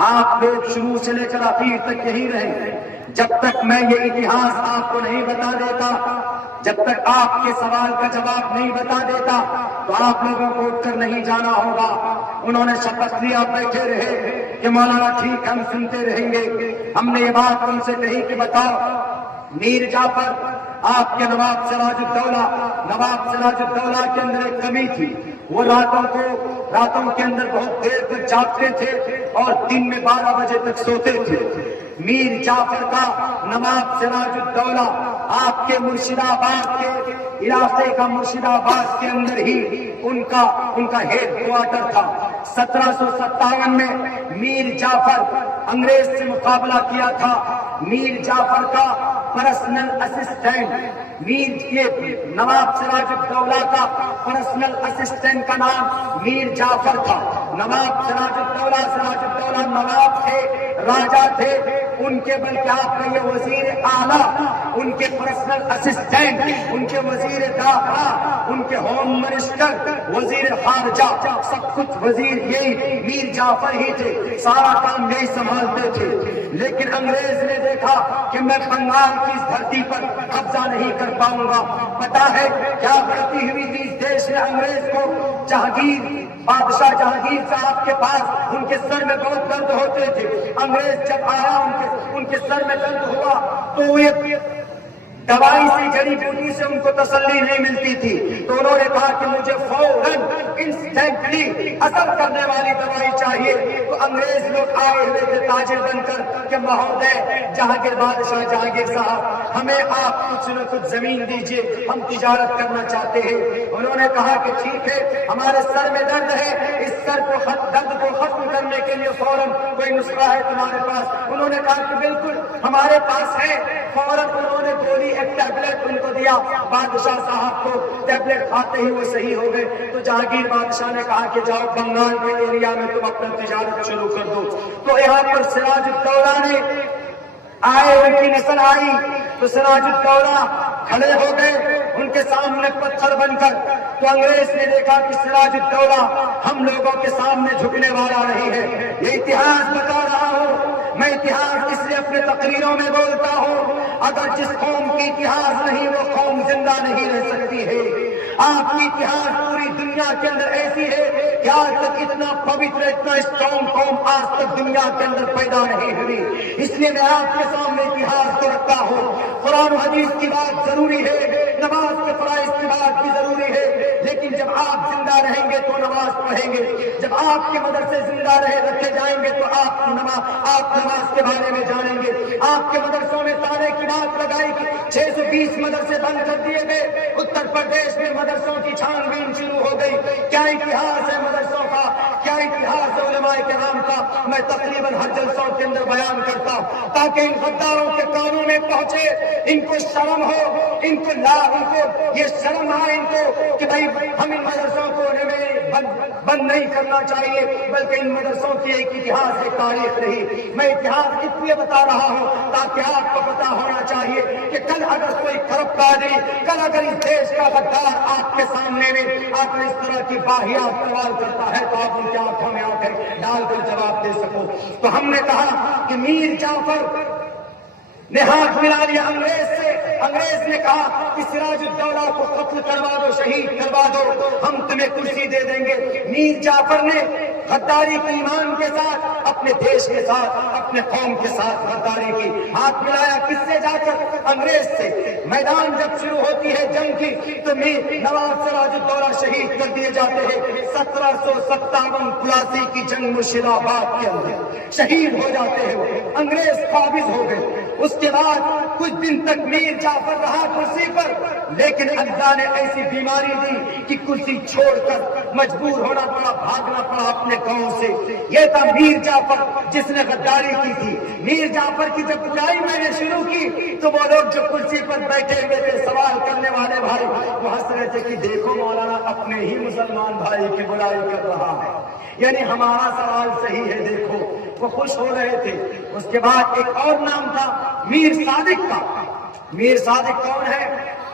آپ لوگ شروع سے لے کر آخر تک یہی رہے، جب تک میں یہ اتہاس آپ کو نہیں بتا دیتا، جب تک آپ کے سوال کا جواب نہیں بتا دیتا تو آپ لوگوں کو اٹھ کر نہیں جانا ہوگا۔ انہوں نے شپث لیا، بیٹھے رہے کہ مولانا ٹھیک ہم سنتے رہیں گے۔ ہم نے یہ بات ان سے کہی کہ بتاؤ میر جعفر آپ کے نواب سراج الدولہ کے اندر ایک کمی تھی، وہ راتوں کے اندر بہت دیر تک جاگتے تھے اور دن میں 12 بجے تک سوتے تھے۔ میر جعفر کا نواب سراج الدولہ آپ کے مرشد آباد کے علاقے کا مرشد آباد کے اندر ہی ان کا ہیڈ کوارٹر تھا۔ 1757 میں میر جعفر انگریز سے مقابلہ کیا تھا۔ میر جعفر کا پرسنل اسسٹنٹ، نواب سراج الدولہ کا پرسنل اسسٹنٹ کا نام میر جعفر تھا۔ نواب سراج الدولہ نواب تھے، راجا تھے، ان کے بلکہ آپ کا یہ وزیر اعلیٰ، ان کے پرسنل اسسٹنٹ، ان کے وزیر داخلہ، ان کے ہوم منسٹر، وزیر خارجہ، سب کچھ وزیر یہی میر جعفر ہی تھے، سارا کام یہی سنبھالتے تھے۔ لیکن انگریز نے دیکھا کہ میں بنگال کی اس دھرتی پر قبضہ نہیں کر پاؤں گا۔ پتا ہے کیا بڑھتی ہوئی تھی اس دیش میں انگریز کو؟ بادشاہ جہانگیر صاحب کے پاس ان کے سر میں بہت درد ہوتے تھے۔ انگریز جب آیا ان کے سر میں درد ہوا تو وہ دوائی سے، جڑی بوٹی سے ان کو تسلی نہیں ملتی تھی، تو انہوں نے کہا کہ مجھے فوراً انسٹنٹلی اثر کرنے والی دوائی چاہیے۔ تو انگریز لوگ آئے ہوئے تھے تاجر بن کر کہ مہودے جہانگیر بادشاہ جہانگیر صاحب ہمیں آپ کچھ نہ کچھ زمین دیجیے، ہم تجارت کرنا چاہتے ہیں۔ انہوں نے کہا کہ ٹھیک ہے، ہمارے سر میں درد ہے، اس درد کو ختم کرنے کے لیے فوراً کوئی نسخہ ہے تمہارے پاس؟ انہوں نے کہا کہ بالکل ہمارے پاس ہے۔ فوراً انہوں نے گولی ایک ٹیبلٹ ان کو دیا، بادشاہ صاحب کو ٹیبلٹ کھاتے ہی وہ صحیح ہو گئے۔ تو جہانگیر بادشاہ نے کہا کہ جاؤ بنگال کے ایریا میں تم اپنا تجارت شروع کر دو۔ تو یہاں پر سراج الدولہ نے آئے، ان کی نسل آئی تو سراج الدولہ کھڑے ہو گئے ان کے سامنے پتھر بن کر۔ تو انگریز نے دیکھا کہ سراج الدولہ ہم لوگوں کے سامنے جھکنے والا نہیں ہے۔ یہ اتہاس بتا رہا ہوں میں، اتہاس اس لیے اپنے تقریروں میں بولتا ہوں، اگر جس قوم کی اتہاس نہیں وہ قوم زندہ نہیں رہ سکتی ہے۔ آپ کی اتہاس پوری دنیا کے اندر ایسی ہے کہ آج تک اتنا پوتر، اتنا اسٹرانگ قوم آج تک دنیا کے اندر پیدا نہیں ہوئی۔ اس لیے میں آپ کے سامنے اتہاس کو رکھتا ہوں۔ قرآن و حدیث کی بات ضروری ہے، نماز کے فرائض کی بات بھی ضروری ہے، لیکن جب آپ زندہ رہیں گے تو نماز پڑھیں گے، جب آپ کے مدرسے زندہ رکھے جائیں گے تو آپ نماز کے بارے میں جانیں گے۔ آپ کے مدرسوں میں تانے کی بات لگائی کہ 620 مدرسے بند کر دیے گئے، اتر پردیش میں مدرسوں کی چھان بین شروع ہو گئی۔ کیا اتہاس ہے مدرسوں کا، کیا کیا اتہاس علماء کرام کا میں تقریباً ہر جلسوں کے اندر بیان کرتا تاکہ ان غداروں کے کانوں میں پہنچے، ان کو شرم ہو، ان کو یہ شرم آئے ان کو کہ بھائی ہم ان مدرسوں کو بند نہیں کرنا چاہیے، بلکہ ان مدرسوں کی ایک اتہاس ایک تاریخ رہی۔ میں اتہاس اس لیے بتا رہا ہوں تاکہ آپ کو پتا ہونا چاہیے کہ کل اگر کوئی کرپٹ آدمی، کل اگر اس دیش کا غدار آپ کے سامنے میں آ کر اس طرح کی باہیات سوال کرتا ہے تو آپ ان کی آنکھوں میں آنکھیں ڈال کر جواب دے سکو۔ تو ہم نے کہا کہ میر جعفر نے ہاتھ ملا لیا انگریز سے، انگریز نے کہا کہ سراج الدولہ کو قتل کروا دو، شہید کروا دو، ہم تمہیں کرسی دے دیں گے۔ میر جعفر نے غداری کی ایمان کے ساتھ اپنے دیش کے ساتھ اپنے قوم کے ساتھ غداری کی، ہاتھ ملایا کس سے؟ جا کر انگریز سے۔ میدان جب شروع ہوتی ہے جنگ کی تو نواب سراج الدولہ شہید کر دیے جاتے ہیں۔ 1757 کی جنگ مرشد آباد کے اندر شہید ہو جاتے ہیں، انگریز قابض ہو گئے۔ اس کے بعد کچھ دن تک میر جعفر رہا کرسی پر، لیکن اللہ نے ایسی بیماری دی کہ کرسی چھوڑ کر مجبور ہونا پڑا، بھاگنا پڑا اپنے گاؤں سے۔ یہ تھا میر جعفر جس نے غداری کی تھی۔ میر جعفر کی جب برائی میں نے شروع کی تو وہ لوگ جو کرسی پر بیٹھے ہوئے تھے سوال کرنے والے بھائی وہ ہنس رہے تھے کہ دیکھو مولانا اپنے ہی مسلمان بھائی کی برائی کر رہا ہے، یعنی ہمارا سوال صحیح ہے، دیکھو وہ خوش ہو رہے تھے۔ اس کے بعد ایک اور نام تھا میر صادق کا۔ میر صادق کون ہے؟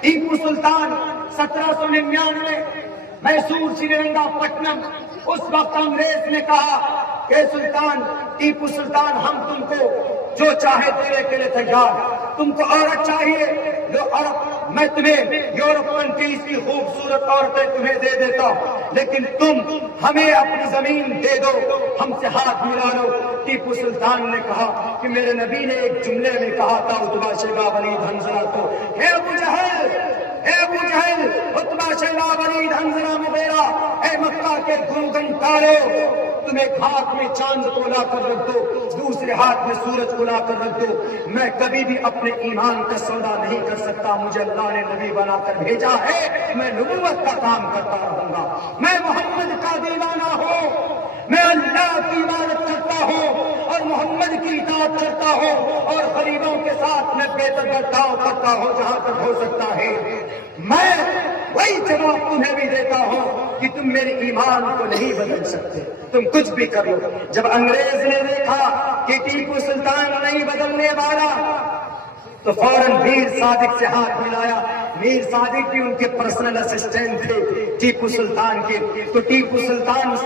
ٹیپو سلطان 1799 میسور سری رنگا پٹنم۔ اس وقت انگریز نے کہا کہ سلطان ٹیپو سلطان ہم تم کو جو چاہے دینے کے لیے تیار، تم کو عورت چاہیے جو عورت میں تمہیں یورپ کنٹریز کی خوبصورت عورتیں تمہیں دے دیتا ہوں، لیکن تم ہمیں اپنی زمین دے دو، ہم سے ہاتھ ملا لو۔ ٹیپو سلطان نے کہا کہ میرے نبی نے ایک جملے میں کہا تھا عتبہ شیبہ ولید حنظلہ کو، اے ابو جہل، اے ابو جہل، عتبہ شیبہ ولید حنظلہ مغیرہ، اے مکہ کے گروگن تارو، تم ایک ہاتھ میں چاند کو لا کر رکھ دو، دوسرے ہاتھ میں سورج کو لا کر رکھ دو، میں کبھی بھی اپنے ایمان کا سودا نہیں کر سکتا، مجھے اللہ نے نبی بنا کر بھیجا ہے، میں نبوت کا کام کرتا رہوں گا، میں محمد کا دیوانہ ہوں، میں اللہ کی عبادت کرتا ہوں اور محمد کی اطاعت کرتا ہوں اور غریبوں کے ساتھ میں بہتر برتاؤ کرتا ہوں جہاں تک ہو سکتا ہے۔ میں وہی جواب تمہیں بھی دیتا ہوں کہ تم میرے ایمان کو نہیں بدل سکتے، تم کچھ بھی کر لو۔ جب انگریز نے دیکھا کہ ٹیپو سلطان نہیں بدلنے والا تو فوراً میر صادق سے ہاتھ ملایا۔ میر صادق بھی ان کے پرسنل اسسٹنٹ تھے ٹیپو سلطان کے، تو ٹیپو سلطان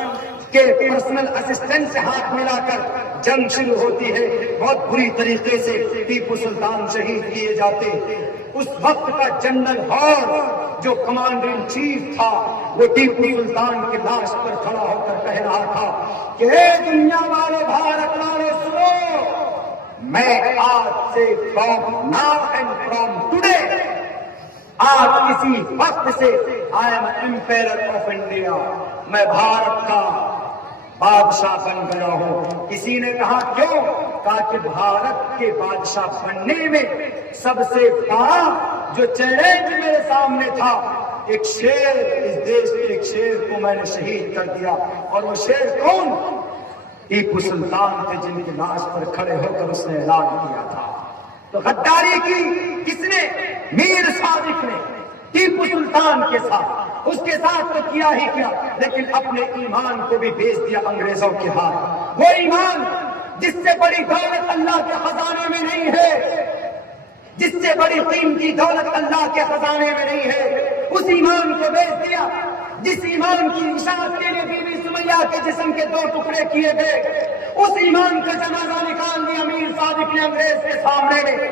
کے پرسنل اسسٹنٹ سے ہاتھ ملا کر جنگ شروع ہوتی ہے۔ بہت بری طریقے سے ٹیپو سلطان شہید کیے جاتے۔ اس وقت کا جنرل ہار جو کمانڈر ان چیف تھا وہ ٹیپو سلطان کے لاش پر کھڑا ہو کر کہہ رہا تھا کہ اے دنیا والے، بھارت والے سنو، میں آج سے from now and from today, آج کسی وقت سے I am emperor of India, میں بھارت کا بادشاہ بن گیا ہوں۔ کسی نے کہا کیوں؟ کہا کہ بھارت کے بادشاہ بننے میں سب سے بڑا جو چیلنج میرے سامنے تھا، ایک شیر، اس دیش کے ایک شیر کو میں نے شہید کر دیا، اور وہ شیر کون؟ ٹیپو سلطان تھے جن کی لاش پر کھڑے ہو کر اس نے اعلان کیا تھا۔ تو غداری کی کس نے؟ میر صادق نے ٹیپو سلطان کے ساتھ، اس کے ساتھ تو کیا ہی کیا، لیکن اپنے ایمان کو بھی بیچ دیا انگریزوں کے ہاتھ۔ وہ ایمان جس سے بڑی دولت اللہ کے خزانے میں نہیں ہے، جس سے بڑی قیمتی دولت اللہ کے خزانے میں نہیں ہے، اس ایمان کو بیچ دیا۔ جس ایمان کی اشاعت کے لیے بی بی سمیہ کے جسم کے 2 ٹکڑے کیے گئے، اس ایمان کا جنازہ نکال دیا میر صادق نے انگریز کے سامنے میں۔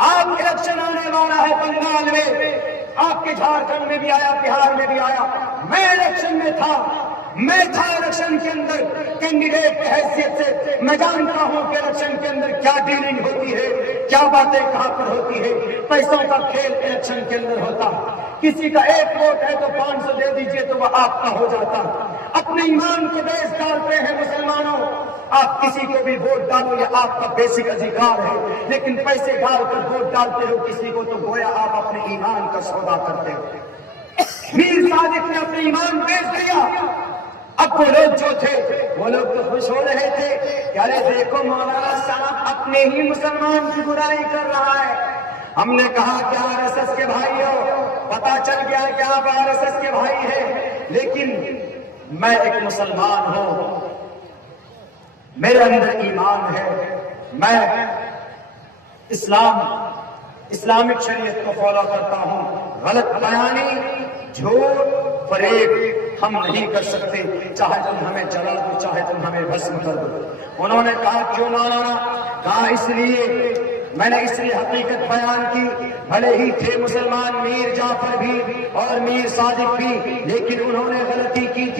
آپ الیکشن آنے والا ہے بنگال میں، آپ کے جھارکھنڈ میں بھی آیا، بہار میں بھی آیا، میں الیکشن میں تھا، میں تھا الیکشن کے اندر کینڈیڈیٹ کی حیثیت سے، میں جانتا ہوں کہ الیکشن کے اندر کیا ڈیلنگ ہوتی ہے، کیا باتیں کہاں پر ہوتی ہے، پیسوں کا کھیل الیکشن کے اندر ہوتا ہے۔ کسی کا 1 ووٹ ہے تو 500 دے دیجئے تو وہ آپ کا ہو جاتا۔ اپنے ایمان کو بیچ ڈالتے ہیں مسلمانوں، آپ کسی کو بھی ووٹ ڈالو یہ آپ کا بیسک ادھیکار ہے، لیکن پیسے ڈال کر ووٹ ڈالتے ہو کسی کو تو گویا آپ اپنے ایمان کا سودا کرتے ہو۔ میر صادق نے اپنے ایمان بیچ دیا، اب وہ لوگ جو تھے وہ لوگ تو خوش ہو رہے تھے کہ ارے دیکھو مولانا صاحب اپنے ہی مسلمان کی برائی کر رہا ہے. ہم نے کہا کہ آر ایس ایس کے بھائی ہو، پتا چل گیا کہ آپ آر ایس ایس کے بھائی ہیں، لیکن میں ایک مسلمان ہوں، میرے اندر ایمان ہے، میں اسلامک شریعت کو فالو کرتا ہوں. غلط بیانی، جھوٹ، فریب ہم نہیں کر سکتے، چاہے تم ہمیں جلا دو، چاہے تم ہمیں بھسم کر دو. انہوں نے کہا کیوں مولانا؟ کہا اس لیے میں نے اس لیے حقیقت بیان کی، بھلے ہی تھے مسلمان میر جعفر بھی اور میر صادق بھی، لیکن انہوں نے غلطی کی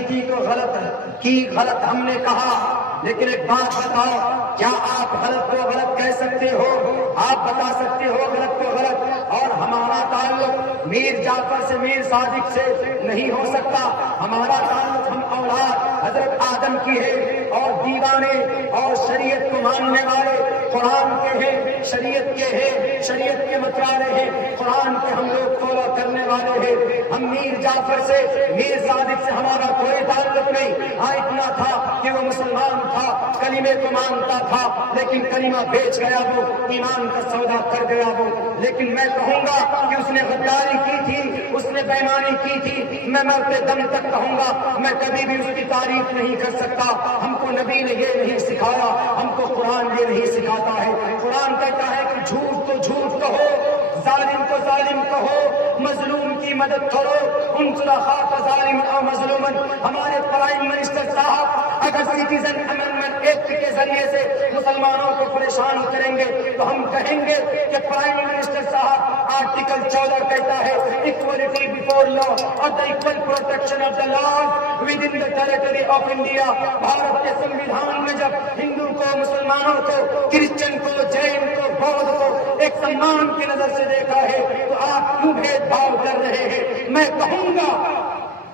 تھی تو غلط ہم نے کہا. لیکن ایک بات بتاؤ، کیا آپ غلط کو غلط کہہ سکتے ہو؟ آپ بتا سکتے ہو غلط کو غلط؟ اور ہمارا تعلق میر جعفر سے، میر صادق سے نہیں ہو سکتا. ہمارا تعلق ہم اولاد حضرت آدم کی ہے، اور دیوانے اور شریعت کو ماننے والے قرآن کے ہیں، شریعت کے ہیں، شریعت کے متوالے ہیں، قرآن کے ہم لوگ فالو کرنے والے ہیں. ہم میر جعفر سے، میر صادق سے ہمارا کوئی تعلق نہیں. ہاں اتنا تھا کہ وہ مسلمان تھا، کلمے کو مانتا تھا، لیکن کلمہ بیچ گیا، وہ ایمان کا سودا کر گیا وہ. لیکن میں کہوں گا کہ اس نے غداری کی تھی، اس نے بےمانی کی تھی، میں مرتے دم تک کہوں گا میں کبھی بھی اس کی تعریف نہیں کر سکتا. ہم کو نبی نے یہ نہیں سکھایا، ہم کو قرآن یہ نہیں سکھاتا ہے. قرآن کہتا ہے کہ جھوٹ تو جھوٹ کہو، ظالم کو ظالم کہو، مظلوم کی مدد کرو، انصر اخاک ظالم او مظلومن. ہمارے پرائم منسٹر صاحب اگر سٹیزن امینڈمنٹ ایکٹ کے ذریعے سے مسلمانوں کو پریشان کریں گے تو ہم کہیں گے کہ پرائم منسٹر صاحب آرٹیکل 14 کہتا ہے اکوالٹی بیفور لا اور the equal protection of the laws with in the territory of India. Bharat کے سنویدھان میں جب ہندو کو، مسلمانوں کو، کرسچن کو، جین کو، بودھ کو ایک سمان کی نظر سے دیکھا ہے تو آپ کیوں بھید بھاؤ کر رہے ہیں؟ میں کہوں گا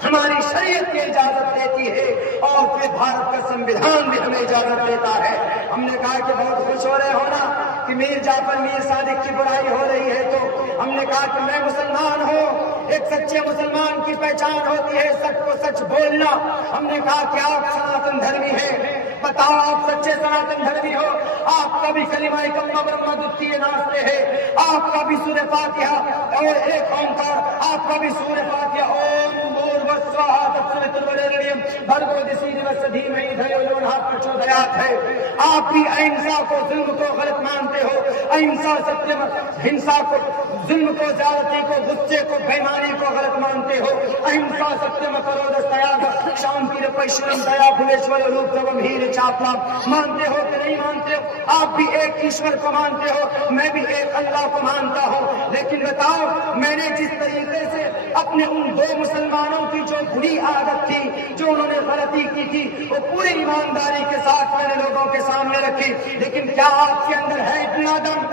ہماری شریعت یہ اجازت دیتی ہے اور پھر بھارت کا سنویدھان بھی ہمیں اجازت دیتا ہے. ہم نے کہا کہ بہت خوش ہو رہے ہو نا کہ میر جعفر، میر صادق کی برائی ہو رہی ہے، تو ہم نے کہا کہ میں مسلمان ہوں، ایک سچے مسلمان کی پہچان ہوتی ہے سچ کو سچ بولنا. ہم نے کہا کہ آپ سناتن دھرمی ہیں، بتاؤ آپ سچے سناتن دھرمی ہو، آپ کا بھی کلمہ کلمہ برہما دتی ناچتے ہیں، آپ کا بھی سورہ فاتحہ اور ایک اومکار، آپ کا بھی سورہ فاتحہ اوم بھرگو دسی دیوس دھیمہی دھیو یو نہ پرچودیات ہے. آپ بھی اہنسا کو، ظلم کو غلط مانتے ہو، اہنسا ستیم، ہنسا کو، ظلم کو، زیادتی کو، غصے کو، بےمانی کو غلط مانتے ہو. اہنسا ستیم کرودس تیاگ شانتی رپیشورم دیا بھویشور روپ جگم ہیر چاپلا. مانتے ہو کہ نہیں مانتے ہو؟ آپ بھی ایک ایشور کو مانتے ہو، میں بھی ایک اللہ کو مانتا ہوں. لیکن بتاؤ میں نے جس طریقے سے اپنے ان دو مسلمانوں کی جو بری عادت تھی، جو انہوں نے غلطی کی تھی، وہ پوری ایمانداری کے ساتھ میں نے لوگوں کے سامنے رکھی. لیکن کیا آپ کے اندر ہے اتنا دم